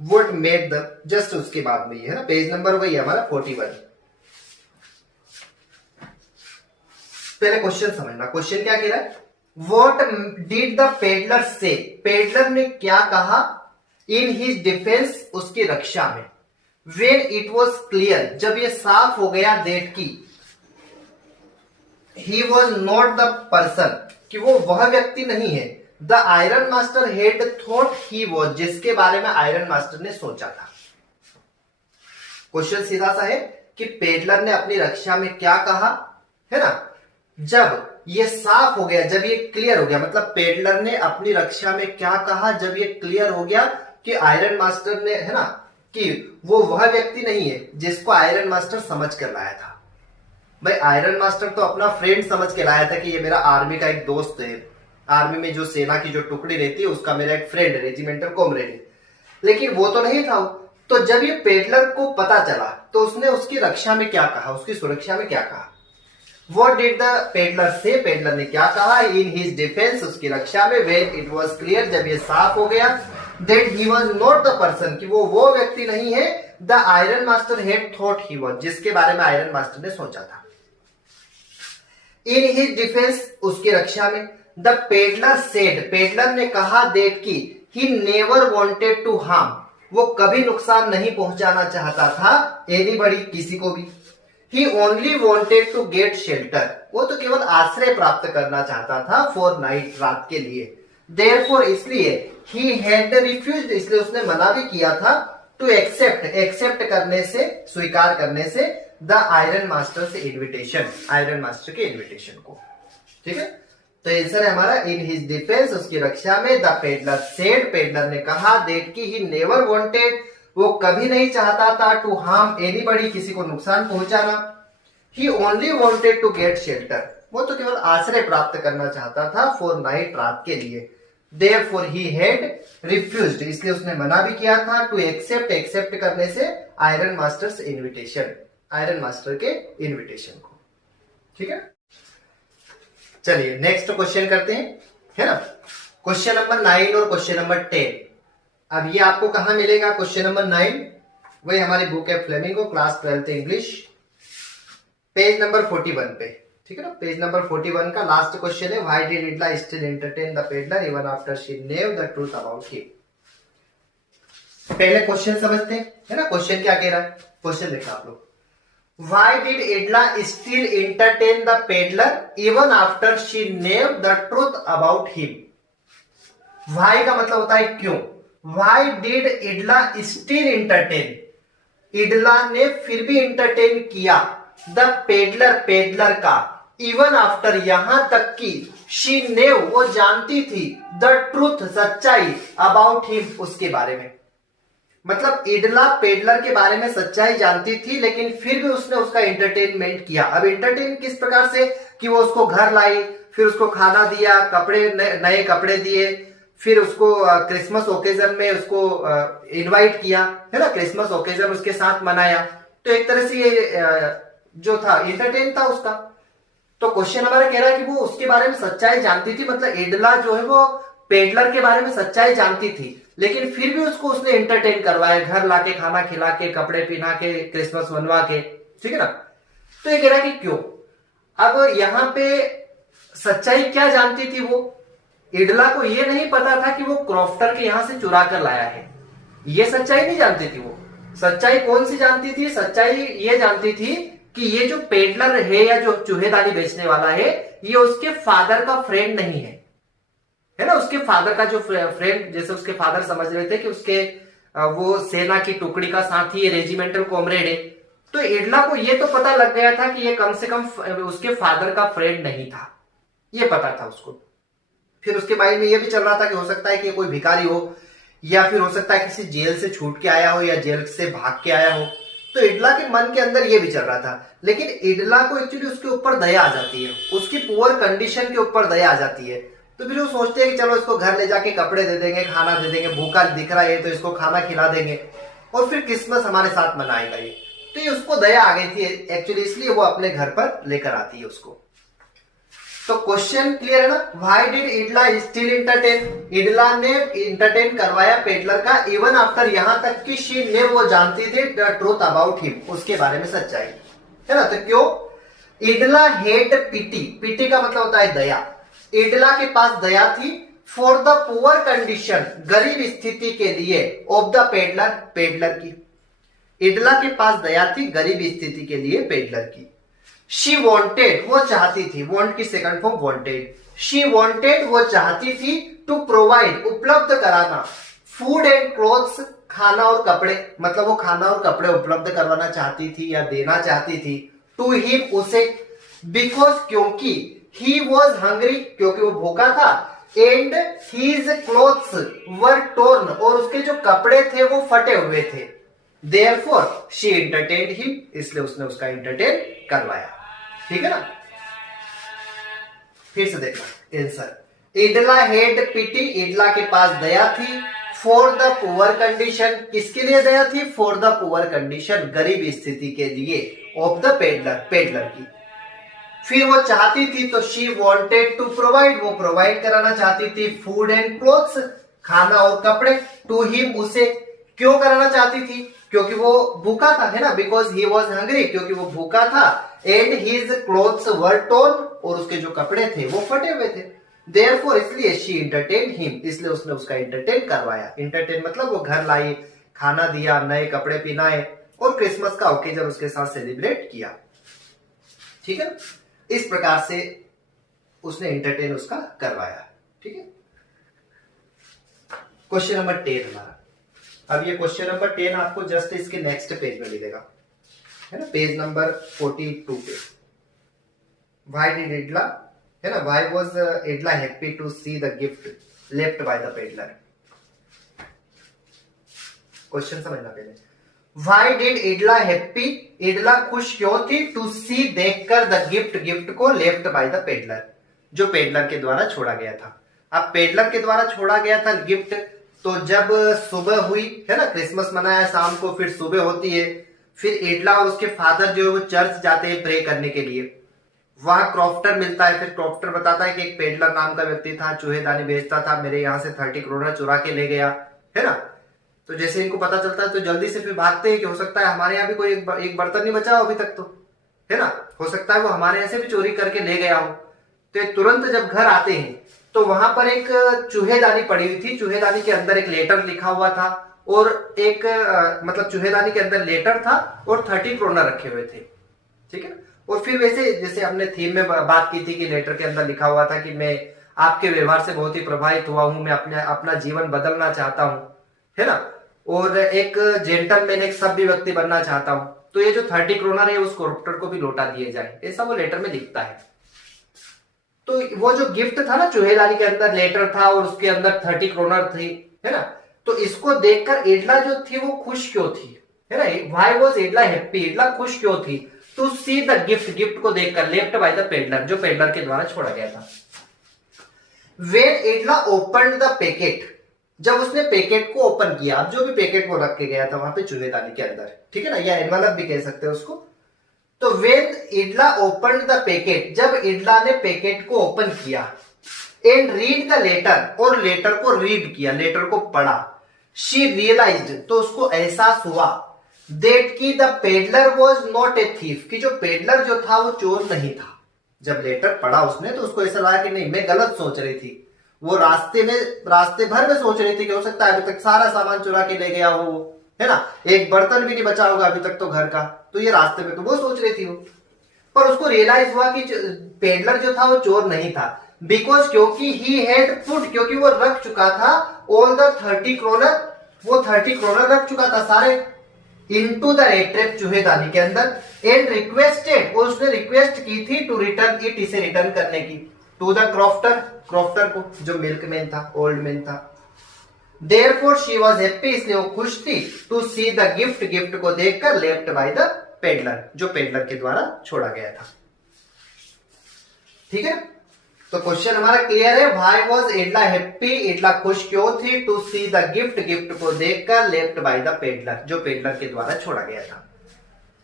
व्हाट मेड द, जस्ट उसके बाद में है ना, पेज नंबर वही है हमारा 41। पहले क्वेश्चन समझना, क्वेश्चन क्या कह रहा है, व्हाट डिड द पेडलर से, पेडलर ने क्या कहा, इन हिज डिफेंस, उसकी रक्षा में, वेन इट वॉज क्लियर, जब ये साफ हो गया दैट की he was not the person, कि वो वह व्यक्ति नहीं है, the iron master head thought he was, जिसके बारे में आयरन मास्टर ने सोचा था। क्वेश्चन सीधा सा है कि पेडलर ने अपनी रक्षा में क्या कहा, है ना, जब ये साफ हो गया, जब ये क्लियर हो गया, मतलब पेडलर ने अपनी रक्षा में क्या कहा जब ये क्लियर हो गया कि आयरन मास्टर ने, है ना, कि वो वह व्यक्ति नहीं है जिसको आयरन मास्टर समझ कर लाया था। भाई आयरन मास्टर तो अपना फ्रेंड समझ के लाया था कि ये मेरा आर्मी का एक दोस्त है, आर्मी में जो सेना की जो टुकड़ी रहती है उसका मेरा एक फ्रेंड है, रेजिमेंटल कॉमरेड है, लेकिन वो तो नहीं था। तो जब ये पेडलर को पता चला तो उसने उसकी रक्षा में क्या कहा, उसकी सुरक्षा में क्या कहा। What did the पेडलर से, पेडलर ने क्या कहा, इन हिज डिफेंस, उसकी रक्षा में, when it was clear, जब ये साफ हो गया, that he was not the person, कि वो व्यक्ति नहीं है, the iron master had thought he was, जिसके बारे में आयरन मास्टर ने सोचा था। इन हिज डिफेंस, उसकी रक्षा में, द पेडलर सेड, पेडलर ने कहा that की he never wanted to harm, वो कभी नुकसान नहीं पहुंचाना चाहता था anybody, किसी को भी। He only wanted to get shelter, वो तो केवल आश्रय प्राप्त करना चाहता था for night, रात के लिए। Therefore, इसलिए he had refused, इसलिए उसने मना भी किया था to accept करने से, स्वीकार करने से the iron master से invitation, आयरन मास्टर के invitation को। ठीक है, तो आंसर है हमारा इन हिज डिफेंस, उसकी रक्षा में, द पेडलर सेड, पेडलर ने कहा, दैट की ही नेवर वांटेड, वो कभी नहीं चाहता था, टू हार्म एनीबॉडी, किसी को नुकसान पहुंचाना। He only wanted to get shelter, वो तो केवल आश्रय प्राप्त करना चाहता था फॉर नाइट, रात के लिए। देयरफॉर ही हैड रिफ्यूज्ड, इसलिए उसने मना भी किया था, टू एक्सेप्ट करने से iron masters invitation, iron master के इनविटेशन को। ठीक है, चलिए नेक्स्ट क्वेश्चन करते हैं, है ना। क्वेश्चन नंबर 9 और क्वेश्चन नंबर 10। अब ये आपको कहां मिलेगा, क्वेश्चन नंबर 9 वही हमारी बुक है Flamingo, class 12th English, page number 41 पे। ठीक है ना, पेज नंबर 41 का लास्ट क्वेश्चन है, why did Edla still entertain the peddler even after she knew the truth about him. पहले क्वेश्चन समझते हैं, है ना, क्वेश्चन क्या कह रहा है। क्वेश्चन देखा आप लोग, Why did Idla still entertain the peddler even after she knew the truth about him? Why का मतलब होता है क्यों। Why did Idla still entertain? Idla ने फिर भी entertain किया the peddler, पेडलर का, even after, यहां तक कि she knew, वो जानती थी, the truth, सच्चाई, about him, उसके बारे में। मतलब इडला पेडलर के बारे में सच्चाई जानती थी, लेकिन फिर भी उसने उसका एंटरटेनमेंट किया। अब एंटरटेन किस प्रकार से, कि वो उसको घर लाई, फिर उसको खाना दिया, कपड़े, नए कपड़े दिए, फिर उसको क्रिसमस ओकेजन में उसको इनवाइट किया, है ना, क्रिसमस ओकेजन उसके साथ मनाया। तो एक तरह से ये जो था एंटरटेन था उसका। तो क्वेश्चन हमारा कह रहा है कि वो उसके बारे में सच्चाई जानती थी, मतलब इडला जो है वो पेडलर के बारे में सच्चाई जानती थी, लेकिन फिर भी उसको उसने एंटरटेन करवाया, घर लाके, खाना खिला के, कपड़े पहना के, क्रिसमस बनवा के। ठीक है ना, तो ये कह रहा है कि क्यों। अब यहां पे सच्चाई क्या जानती थी वो, इडला को ये नहीं पता था कि वो क्रॉफ्टर के यहां से चुरा कर लाया है, ये सच्चाई नहीं जानती थी वो। सच्चाई कौन सी जानती थी, सच्चाई ये जानती थी कि ये जो पेडलर है या जो चूहेदानी बेचने वाला है, ये उसके फादर का फ्रेंड नहीं है ना, उसके फादर का जो फ्रेंड, जैसे उसके फादर समझ रहे थे कि उसके वो सेना की टुकड़ी का साथी है, रेजिमेंटल कॉमरेड है। तो इडला को ये तो पता लग गया था कि ये कम से कम उसके फादर का फ्रेंड नहीं था, ये पता था उसको। फिर उसके माइंड में ये भी चल रहा था कि हो सकता है कि कोई भिखारी हो, या फिर हो सकता है किसी जेल से छूट के आया हो, या जेल से भाग के आया हो। तो इडला के मन के अंदर ये भी चल रहा था, लेकिन इडला को एक्चुअली उसके ऊपर दया आ जाती है, उसकी पुअर कंडीशन के ऊपर दया आ जाती है। तो फिर वो सोचते हैं कि चलो इसको घर ले जाके कपड़े दे देंगे, खाना दे देंगे, भूखा दिख रहा है तो इसको खाना खिला देंगे, और फिर क्रिसमस हमारे साथ मनाएगा ये। तो ये उसको दया आ गई थी एक्चुअली, इसलिए वो अपने घर पर लेकर आती है उसको। तो क्वेश्चन क्लियर है ना, why did Edla still entertain, इडला ने एंटरटेन करवाया पेडलर का, इवन आफ्टर, यहां तक कि शी ने, वो जानती थी द ट्रूथ अबाउट हिम, उसके बारे में सच्चाई, है ना। तो क्यों, इडला हेड पिटी, पिटी का मतलब होता है दया, इडला के पास दया थी, फॉर द पुअर कंडीशन, गरीब स्थिति के लिए, ऑफ द पेडलर, पेडलर की। इडला के पास दया थी गरीब स्थिति के लिए पेडलर की। शी वॉन्टेड, वो चाहती थी, वॉन्ट की second form wanted. She wanted, वो चाहती थी, टू प्रोवाइड, उपलब्ध कराना, फूड एंड क्लोथ्स, खाना और कपड़े, मतलब वो खाना और कपड़े उपलब्ध करवाना चाहती थी या देना चाहती थी, टू हिम, उसे, बिकॉज, क्योंकि, ही वॉज हंग्री, क्योंकि वो भूखा था, and his clothes were torn, और उसके जो कपड़े थे वो फटे हुए थे। देयरफॉर शी एंटरटेन्ड हिम, इसलिए उसने उसका एंटरटेन करवाया। ठीक है ना। फिर से देखना आंसर। इडला हेड पिटी, इडला के पास दया थी, फॉर द पुअर कंडीशन, किसके लिए दया थी? फॉर द पुअर कंडीशन, गरीब स्थिति के लिए, ऑफ द पेडलर, पेडलर की। फिर वो चाहती थी, तो शी वॉन्टेड टू प्रोवाइड, वो प्रोवाइड कराना चाहती थी, फूड एंड क्लोथ्स, खाना और कपड़े, टू हिम, उसे। क्यों कराना चाहती थी? क्योंकि वो भूखा था, है ना, बिकॉज ही वॉज हंग्री, क्योंकि वो भूखा था, and his clothes were torn, और उसके जो कपड़े थे वो फटे हुए थे। देयरफॉर, इसलिए, शी एंटरटेन हिम, इसलिए उसने उसका एंटरटेन करवाया। एंटरटेन मतलब वो घर लाई, खाना दिया, नए कपड़े पहनाए, और क्रिसमस का ओकेजन उसके साथ सेलिब्रेट किया। ठीक है, इस प्रकार से उसने एंटरटेन उसका करवाया। ठीक है। क्वेश्चन नंबर 10 हमारा। अब ये क्वेश्चन नंबर 10 आपको जस्ट इसके नेक्स्ट पेज में मिलेगा, है ना, पेज नंबर 42 पे। व्हाई डिड इडला, है ना, why was Edla happy to see the gift left by the peddler. Question समझना पहले। Why did Edla happy, Edla खुश क्यों थी, टू सी, देखकर, द गिफ्ट, गिफ्ट को, लेफ्ट बाय द पेडलर, जो पेडलर के द्वारा छोड़ा गया था। अब पेडलर के द्वारा छोड़ा गया था गिफ्ट, तो जब सुबह हुई, है ना, क्रिसमस मनाया शाम को, फिर सुबह होती है, फिर इडला और उसके फादर जो है वो चर्च जाते हैं प्रे करने के लिए। वहां क्रॉफ्टर मिलता है, फिर क्रॉफ्टर बताता है कि एक पेडलर नाम का व्यक्ति था, चूहेदानी बेचता था, मेरे यहाँ से 30 करोड़ चुरा के ले गया, है ना। तो जैसे इनको पता चलता है तो जल्दी से फिर भागते हैं कि हो सकता है हमारे यहाँ भी कोई एक बर्तन नहीं बचा हो अभी तक, तो है ना, हो सकता है वो हमारे यहाँ से भी चोरी करके ले गया हो। तो तुरंत जब घर आते हैं तो वहां पर एक चूहेदानी पड़ी हुई थी, चूहेदानी के अंदर एक लेटर लिखा हुआ था, और एक मतलब चूहेदानी के अंदर लेटर था और 30 करोड़ रखे हुए थे। ठीक है। और फिर वैसे जैसे हमने थीम में बात की थी कि लेटर के अंदर लिखा हुआ था कि मैं आपके व्यवहार से बहुत ही प्रभावित हुआ हूं, मैं अपना जीवन बदलना चाहता हूं, है ना, और एक जेंटलमैन, एक सभ्य व्यक्ति बनना चाहता हूं, तो ये जो 30 करोड़ है उस कॉर्पोरेटर को भी लौटा दिए जाए, ऐसा वो लेटर में लिखता है। तो वो जो गिफ्ट था ना, चूहेदानी के अंदर लेटर था और उसके अंदर 30 करोड़ थी, है ना, तो इसको देखकर इडला जो थी वो खुश क्यों थी, है ना, why was Edla happy, Edla खुश क्यों थी, to see the gift, gift को देखकर, लेफ्ट बाय द पेडलर, जो पेडलर के द्वारा छोड़ा गया था। When Edla opened the packet, जब उसने पैकेट को ओपन किया, जो भी पैकेट वो रख के गया था वहां पे चूहेदानी के अंदर, ठीक है ना, या एनवलप भी कह सकते हैं उसको। तो when Edla opened the packet, जब इडला ने पैकेट को ओपन किया, एंड रीड द लेटर, और लेटर को रीड किया, लेटर को पढ़ा, शी रियलाइज्ड, तो उसको एहसास हुआ, दैट की the peddler was not a thief, कि जो पेडलर जो था वो चोर नहीं था। जब लेटर पढ़ा उसने तो उसको ऐसा लगा कि नहीं, मैं गलत सोच रही थी, वो रास्ते भर में सोच रही थी कि हो सकता है अभी तक सारा सामान चुरा के ले गया हो, है ना, एक बर्तन भी नहीं बचा होगा अभी तक तो घर का, तो ये रास्ते में तो वो सोच रही थी वो। पर उसको रियलाइज हुआ कि पेडलर जो था वो चोर नहीं था, बिकॉज, क्योंकि ही हैड पुट, क्योंकि वो रख चुका था, ऑल द 30 करोड़, वो 30 करोड़ रख चुका था सारे, इनटू द रेट ट्रैप, चूहेदानी के अंदर, एंड रिक्वेस्टेड, और उसने रिक्वेस्ट की थी, टू रिटर्न इट, इसे रिटर्न करने की, टू द क्रॉफ्टर, क्रॉफ्टर को, जो मिल्कमैन था, ओल्ड मैन था। देयरफॉर शी वाज हैप्पी, इसलिए वो खुश थी, to see the gift, gift को देखकर, लेफ्ट बाय द पेडलर, जो पेडलर के द्वारा छोड़ा गया था। ठीक है, तो क्वेश्चन हमारा क्लियर है। Why was Edla happy, Edla खुश क्यों थी, to see the gift, gift को देखकर, लेफ्ट बाय द पेडलर, जो पेडलर के द्वारा छोड़ा गया था।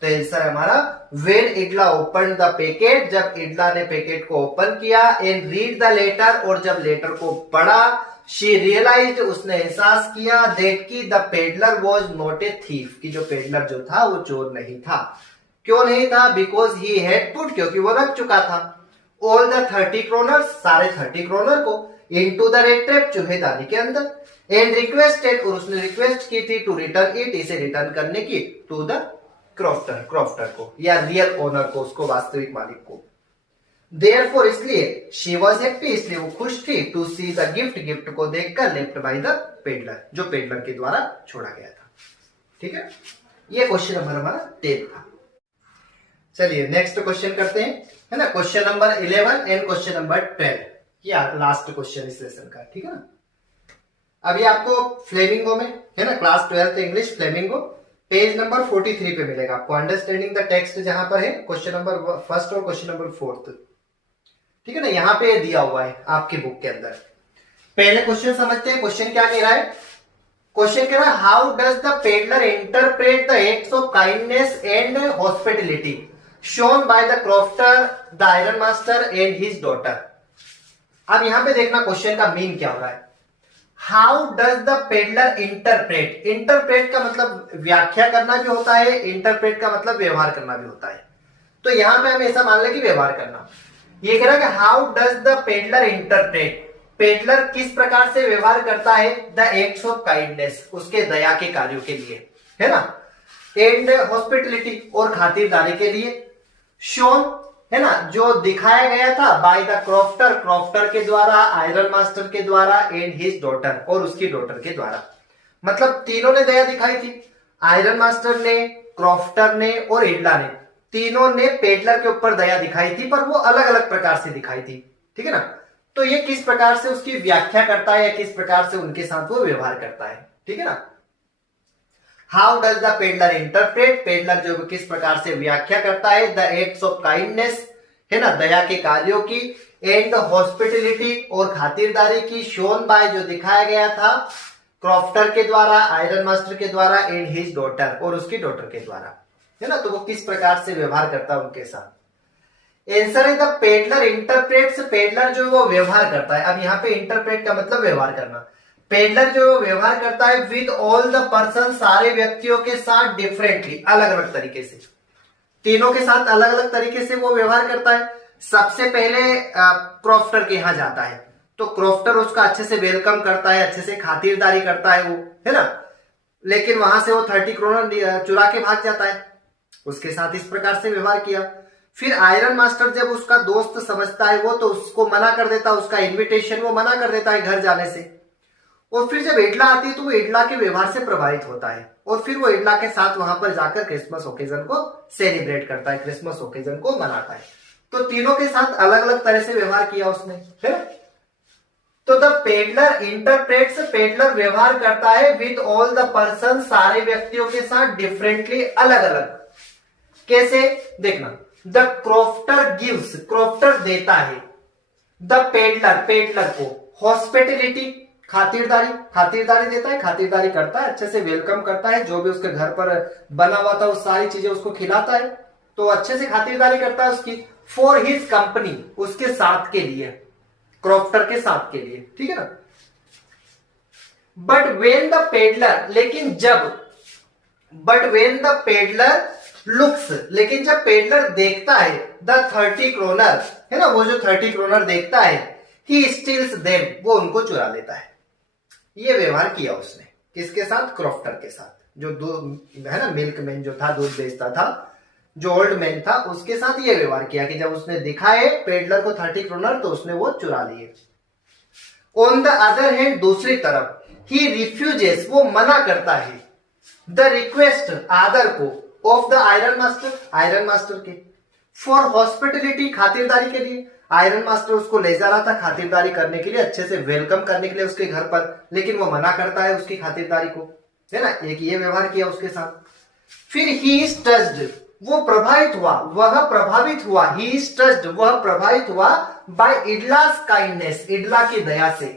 तो आंसर हमारा when Edla open the packet, जब इडला ने पैकेट को ओपन किया, एंड रीड द लेटर, और जब लेटर को पढ़ा, शी रियलाइज्ड, उसने एहसास किया, दैट की the peddler was not a thief, कि जो पेडलर जो था वो चोर नहीं था। क्यों नहीं था? बिकॉज ही हैड पुट, क्योंकि वो रख चुका था, ऑल द 30 करोड़, सारे 30 करोड़ को, इनटू द रेट ट्रैप, चूहेदानी के अंदर, एंड रिक्वेस्टेड, और उसने रिक्वेस्ट की थी टू रिटर्न इट, इसे रिटर्न करने की, टू द क्रॉफ्टर, क्रॉफ्टर को या रियल ओनर को, उसको वास्तविक मालिक को। देयरफॉर, इसलिए शी वॉज हैप्पी, इसलिए वो खुश थी, to see the gift, gift को देखकर, लेफ्ट बाय द पेडलर, जो पेडलर के द्वारा छोड़ा गया था। ठीक है, ये क्वेश्चन नंबर हमारा 10 था। चलिए नेक्स्ट क्वेश्चन करते हैं, है ना, question number 11 and question number 12, ये लास्ट क्वेश्चन इस लेसन का। ठीक है ना, अभी आपको फ्लेमिंगो में, है ना, class 12 English flamingo, page number 43 पे मिलेगा आपको अंडरस्टैंडिंग द टेक्स्ट, जहां पर है क्वेश्चन नंबर फर्स्ट और क्वेश्चन नंबर 4। ठीक है ना, यहां पे दिया हुआ है आपकी बुक के अंदर। पहले क्वेश्चन समझते हैं, क्वेश्चन क्या कह रहा है। क्वेश्चन कह रहा है, how does the peddler interpret the acts of kindness and hospitality shown by the crofter, the iron master and his daughter. अब यहां पे देखना क्वेश्चन का मीन क्या हो रहा है। How does the peddler interpret, interpret का मतलब व्याख्या करना भी होता है, इंटरप्रेट का मतलब व्यवहार करना भी होता है। तो यहां पे हम ऐसा मान लें कि व्यवहार करना। ये कह रहा है कि how does the peddler interpret, peddler किस प्रकार से व्यवहार करता है, द एक्ट्स ऑफ काइंडनेस, उसके दया के कार्यों के लिए, है ना, एंड हॉस्पिटलिटी, और खातिरदारी के लिए, शोन, है ना, जो दिखाया गया था, बाय द क्रॉफ्टर, क्रॉफ्टर के द्वारा, आयरन मास्टर के द्वारा, एंड हिज डॉटर, और उसकी डॉटर के द्वारा। मतलब तीनों ने दया दिखाई थी, आयरन मास्टर ने, क्रॉफ्टर ने और इडला ने, तीनों ने पेडलर के ऊपर दया दिखाई थी, पर वो अलग अलग प्रकार से दिखाई थी। ठीक है ना, तो ये किस प्रकार से उसकी व्याख्या करता है या किस प्रकार से उनके साथ वो व्यवहार करता है। ठीक है ना, how does the peddler interpret, peddler जो किस प्रकार से व्याख्या करता है, द एक्ट्स ऑफ काइंडनेस, है ना, दया के कार्यों की, एंड हॉस्पिटलिटी, और खातिरदारी की, शोन बाय, जो दिखाया गया था क्रॉफ्टर के द्वारा, आयरन मास्टर के द्वारा, एंड हिज डॉटर, और उसकी डॉटर के द्वारा, है ना, तो वो किस प्रकार से व्यवहार करता है उनके साथ। आंसर है द पेडलर इंटरप्रेट्स, पेडलर जो वो व्यवहार करता है। अब यहाँ पे इंटरप्रेट का मतलब व्यवहार करना। पेडलर जो व्यवहार करता है विद ऑल द पर्सन, सारे व्यक्तियों के साथ, डिफरेंटली, अलग अलग तरीके से, तीनों के साथ अलग अलग तरीके से वो व्यवहार करता है। सबसे पहले क्रॉफ्टर के यहां जाता है, तो क्रॉफ्टर उसका अच्छे से वेलकम करता है, अच्छे से खातिरदारी करता है वो, है ना, लेकिन वहां से वो 30 करोड़ चुरा के भाग जाता है, उसके साथ इस प्रकार से व्यवहार किया। फिर आयरन मास्टर जब उसका दोस्त समझता है वो, तो उसको मना कर देता है, उसका इनविटेशन वो मना कर देता है घर जाने से। और फिर जब इडला आती है तो वो इडला के व्यवहार से प्रभावित होता है, और फिर वो इडला के साथ वहां पर जाकर क्रिसमस ओकेजन को सेलिब्रेट करता है, क्रिसमस ओकेजन को मनाता है। तो तीनों के साथ अलग अलग तरह से व्यवहार किया उसने, है। तो द पेडलर इंटरप्रेट्स, पेडलर व्यवहार करता है विद ऑल द पर्सन, सारे व्यक्तियों के साथ, डिफरेंटली, अलग अलग। कैसे देखना, द क्रॉफ्टर गिव्स, क्रॉफ्टर देता है, द पेडलर, पेडलर को, हॉस्पिटलिटी, खातिरदारी, खातिरदारी देता है, खातिरदारी करता है, अच्छे से वेलकम करता है, जो भी उसके घर पर बना हुआ था वो सारी चीजें उसको खिलाता है, तो अच्छे से खातिरदारी करता है उसकी। फॉर हिज कंपनी, उसके साथ के लिए, क्रॉफ्टर के साथ के लिए, ठीक है ना। बट वेन द पेडलर, लेकिन जब, but when the peddler looks, लेकिन जब पेडलर देखता है, द 30 क्रोनर, है ना, वो जो 30 क्रोनर देखता है, ही स्टील्स देम, वो उनको चुरा लेता है। ये व्यवहार किया उसने किसके साथ, क्रॉफ्टर के साथ, जो दूध, है ना, मिल्क मैन जो था, दूध बेचता था, जो ओल्ड मैन था, उसके साथ ये व्यवहार किया कि जब उसने दिखा है पेडलर को 30 क्रोनर, तो उसने वो चुरा लिए। ऑन द अदर हैंड, दूसरी तरफ, ही रिफ्यूजेस, वो मना करता है, द रिक्वेस्ट, आदर को, of the iron master, iron master के, फॉर हॉस्पिटलिटी, खातिरदारी के लिए। आयरन मास्टर उसको ले जा रहा था खातिरदारी करने के लिए, अच्छे से वेलकम करने के लिए उसके घर पर, लेकिन वो मना करता है उसकी खातिरदारी को, है ना, एक ये व्यवहार किया उसके साथ। फिर ही इज टच्ड, वो प्रभावित हुआ, वह प्रभावित हुआ, ही इज टच्ड, वह प्रभावित हुआ, बाय इडलास काइंडनेस, इडला की दया से।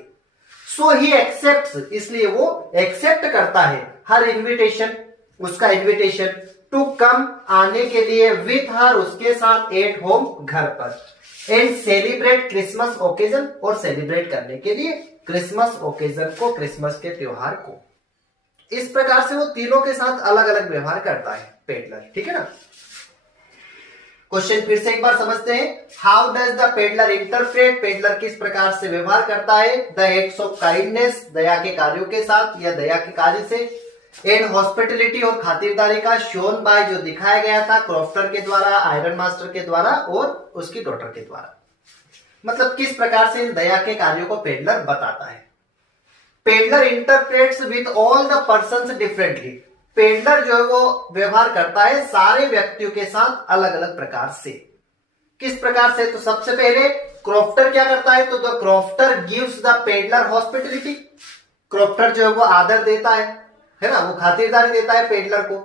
सो ही एक्सेप्ट्स, इसलिए वो एक्सेप्ट करता है, हर इन्विटेशन, उसका इन्विटेशन, टू कम, आने के लिए, विथ हर, उसके साथ, एट होम, घर पर, एंड सेलिब्रेट क्रिसमस ओकेजन, और सेलिब्रेट करने के लिए क्रिसमस ओकेजन को, क्रिसमस के त्योहार को। इस प्रकार से वो तीनों के साथ अलग अलग व्यवहार करता है पेडलर, ठीक है ना। क्वेश्चन फिर से एक बार समझते हैं। How does the peddler interpret, peddler किस प्रकार से व्यवहार करता है, द एक्ट्स ऑफ काइंडनेस, दया के कार्यों के साथ या दया के कार्य से, एंड हॉस्पिटलिटी और खातिरदारी का, शोन बाय जो दिखाया गया था क्रॉफ्टर के द्वारा, आयरन मास्टर के द्वारा और उसकी डॉटर के द्वारा। मतलब किस प्रकार से इन दया के कार्यों को पेडलर बताता है। Peddler interprets with all the persons differently, peddler जो है वो व्यवहार करता है सारे व्यक्तियों के साथ अलग अलग प्रकार से। किस प्रकार से, तो सबसे पहले क्रॉफ्टर क्या करता है, तो the crofter gives the peddler hospitality, crofter जो है वो आदर देता है ना, वो खातिरदारी देता है पेडलर को,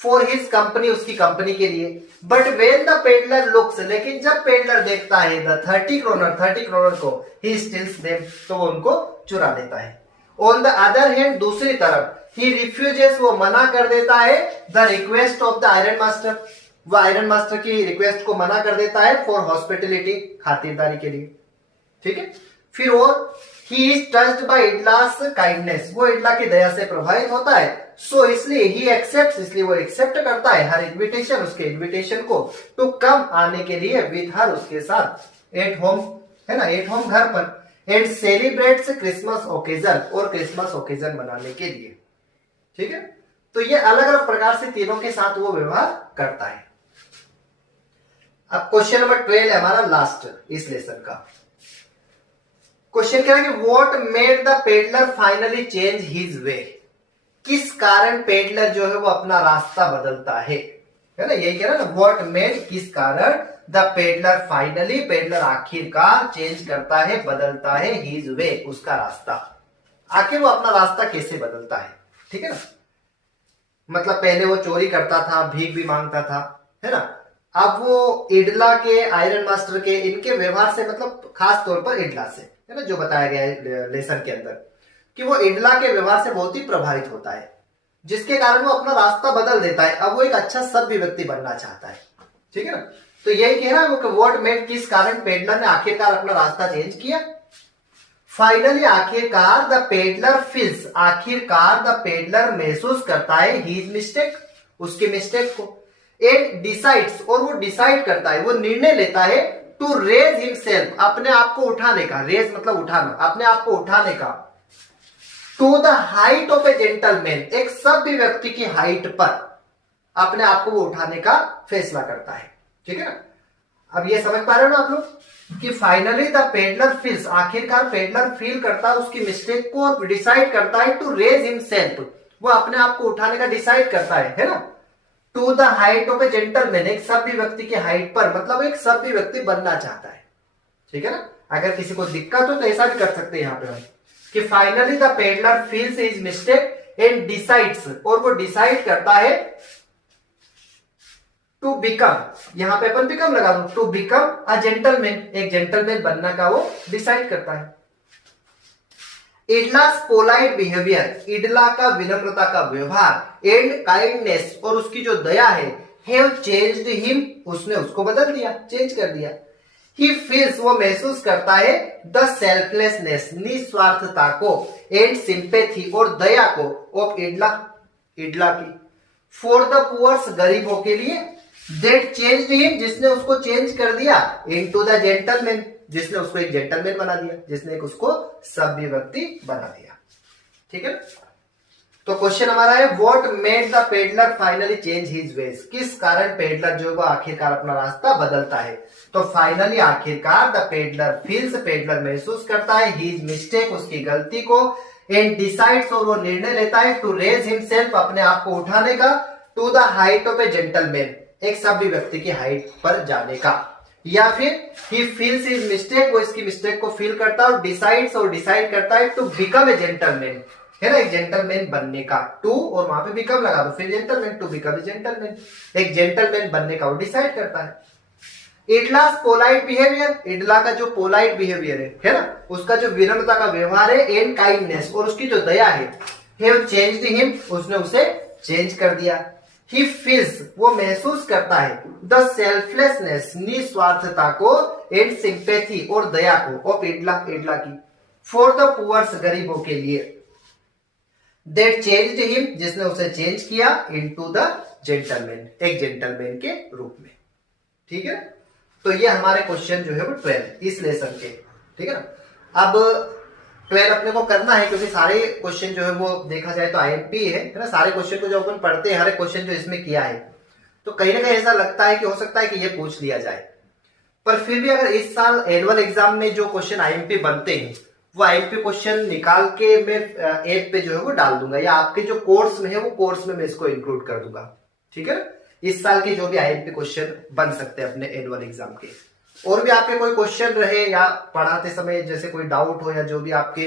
फॉर हिज कंपनी, उसकी कंपनी के लिए। But when the peddler looks, लेकिन जब पेडलर देखता है द 30 क्रोनर को, ही स्टील्स देम, तो वो उनको चुरा लेता है। ऑन द अदर हैंड, दूसरी तरफ, ही रिफ्यूजेस, वो मना कर देता है the request of the iron master, वो आयरन मास्टर की रिक्वेस्ट को मना कर देता है फॉर हॉस्पिटलिटी, खातिरदारी के लिए। ठीक है, फिर और he is touched by Edla's kindness, वो इडला की दया से प्रभावित होता है, सो इसलिए ही एक्सेप्ट, इसलिए वो एक्सेप्ट करता है हर इन्विटेशन, उसके इन्विटेशन को, टू कम, आने के लिए, विद हर, उसके साथ, एट होम, है ना, एट होम, घर पर, एंड सेलिब्रेट्स क्रिसमस ओकेजन, और क्रिसमस ओकेजन मनाने के लिए। ठीक है, तो ये अलग अलग प्रकार से तीनों के साथ वो व्यवहार करता है। अब क्वेश्चन नंबर 12 है हमारा लास्ट इस लेसन का। क्वेश्चन क्या है कि what made the peddler finally change his way, किस कारण पेडलर जो है वो अपना रास्ता बदलता है ना, यही कह रहा है ना, व्हाट मेड, किस कारण, द पेडलर फाइनली, पेडलर आखिरकार, चेंज करता है, बदलता है, हिज वे, उसका रास्ता। आखिर वो अपना रास्ता कैसे बदलता है, ठीक है ना। मतलब पहले वो चोरी करता था, भीख भी मांगता था, है ना, अब वो इडला के, आयरन मास्टर के, इनके व्यवहार से, मतलब खास तौर पर इडला से, है ना, जो बताया गया है लेसन के अंदर, कि वो इडला के व्यवहार से बहुत ही प्रभावित होता है, जिसके कारण वो अपना रास्ता बदल देता है। अब वो एक अच्छा सभ्य व्यक्ति बनना चाहता है। ठीक है ना, तो यही कह रहा है वो कि व्हाट मेड, किस कारण पेडलर ने आखिरकार अपना रास्ता चेंज किया। फाइनली, आखिरकार, द पेडलर फील्स, आखिरकार द पेडलर महसूस करता है हिज मिस्टेक, उसके मिस्टेक को, एंड डिसाइड्स, और वो डिसाइड करता है, वो निर्णय लेता है, टू रेज हिमसेल्फ, अपने आप को उठाने का, रेज मतलब उठाना, अपने आप को उठाने का, to the height of a gentleman, एक सभ्य व्यक्ति की हाइट पर अपने आप को वो उठाने का फैसला करता है। ठीक है ना, अब ये समझ पा रहे हो ना आप लोग कि फाइनली द पेडलर फील्स, आखिरकार पेडलर फील करता है उसकी मिस्टेक को और डिसाइड करता है टू रेज हिमसेल्फ, वो अपने आप को उठाने का डिसाइड करता है ना, to the height of a gentleman, एक सभ्य व्यक्ति की हाइट पर, मतलब एक सभ्य व्यक्ति बनना चाहता है। ठीक है ना, अगर किसी को दिक्कत हो तो ऐसा भी कर सकते हैं यहाँ पे हम कि finally the peddler feels his mistake and decides, और वो डिसाइड करता है टू बिकम, यहां पे अपन बिकम लगा दो, टू बिकम अ जेंटलमैन, एक जेंटलमैन बनना का वो डिसाइड करता है। इडलास पोलाइट बिहेवियर, इडला का विनम्रता का व्यवहार, एंड काइंडनेस, और उसकी जो दया है, हैव चेंज्ड हिम, उसने उसको बदल दिया, चेंज कर दिया। ही फील्स, वो महसूस करता है, द सेल्फलेसनेस, निस्वार्थता को, एंड सिंपैथी, और दया को, ऑफ इडला, इडला की, फॉर द पुअर्स, गरीबों के लिए, दैट चेंज्ड हिम, जिसने उसको चेंज कर दिया, इनटू द जेंटलमैन, जिसने उसको एक जेंटलमैन बना दिया, जिसने एक उसको सभ्य व्यक्ति बना दिया। ठीक है, तो क्वेश्चन हमारा है what made the peddler finally change his veg, किस कारण पेडलर जो है आखिरकार अपना रास्ता बदलता है। तो फाइनली, आखिरकार, द पेडलर फील्स, पेडलर महसूस करता है, हिज मिस्टेक, उसकी गलती को, एंड डिसाइड्स, और वो निर्णय लेता है, टू रेज हिमसेल्फ, अपने आप को उठाने का, to the height of a gentleman, एक सभ्य व्यक्ति की हाइट पर जाने का, या फिर ही फील्स हिज मिस्टेक, वो इसकी मिस्टेक को फील करता है, और डिसाइड्स, और डिसाइड करता है टू बिकम ए जेंटलमैन, है ना, एक जेंटलमैन बनने का, टू और वहां पे बिकम लगा दो, फिर gentleman, to become a gentleman, एक जेंटलमैन बनने का वो डिसाइड करता है। इडलास पोलाइट बिहेवियर, इडला का जो पोलाइट बिहेवियर है ना, उसका जो विनम्रता का व्यवहार है, एंड काइंडनेस, और उसकी जो दया है, हैव चेंज्ड हिम, उसने उसे चेंज कर दिया। ही फील्स, वो महसूस करता है, द सेल्फलेसनेस, निस्वार्थता को, एंड सिंपैथी, और दया को, ऑफ इडला, इडला की, फॉर द पुअर्स, गरीबों के लिए, दैट चेंज्ड हिम, जिसने उसे चेंज किया, इनटू द जेंटलमैन, एक जेंटलमैन के रूप में। ठीक है। तो ये हमारे क्वेश्चन जो है वो 12 इस लेसन के, ठीक है ना। अब 12 अपने को करना है क्योंकि सारे क्वेश्चन जो है वो देखा जाए तो आईएमपी है ना। सारे क्वेश्चन को जो अपन पढ़ते हैं, हर एक क्वेश्चन जो इसमें किया है, तो कहीं ना कहीं ऐसा लगता है कि हो सकता है कि ये पूछ लिया जाए। पर फिर भी अगर इस साल एनुअल एग्जाम में जो क्वेश्चन आईएमपी बनते हैं, वो आईएमपी क्वेश्चन निकाल के मैं ऐप पे जो है वो डाल दूंगा, या आपके जो कोर्स में है वो कोर्स में मैं इसको इंक्लूड कर दूंगा, ठीक है। इस साल के जो भी आईएमपी क्वेश्चन बन सकते हैं अपने एनुअल एग्जाम के, और भी आपके कोई क्वेश्चन रहे या पढ़ाते समय जैसे कोई डाउट हो या जो भी आपके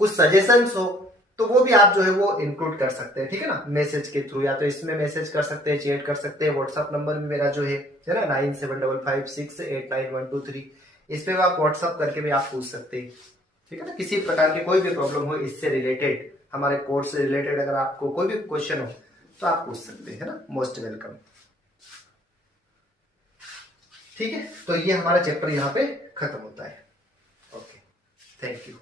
कुछ सजेशंस हो, तो वो भी आप जो है वो इंक्लूड कर सकते हैं, ठीक है ना, मैसेज के थ्रू। या तो इसमें मैसेज कर सकते हैं, चैट कर सकते हैं, व्हाट्सअप नंबर भी मेरा जो है ना 9755689123, इस पे आप व्हाट्सअप करके भी आप पूछ सकते हैं, ठीक है ना। किसी प्रकार की कोई भी प्रॉब्लम हो इससे रिलेटेड, हमारे कोर्स से रिलेटेड अगर आपको कोई भी क्वेश्चन हो तो आप पूछ सकते हैं ना, मोस्ट वेलकम। ठीक है, तो ये हमारा चैप्टर यहाँ पे खत्म होता है। Okay, thank you.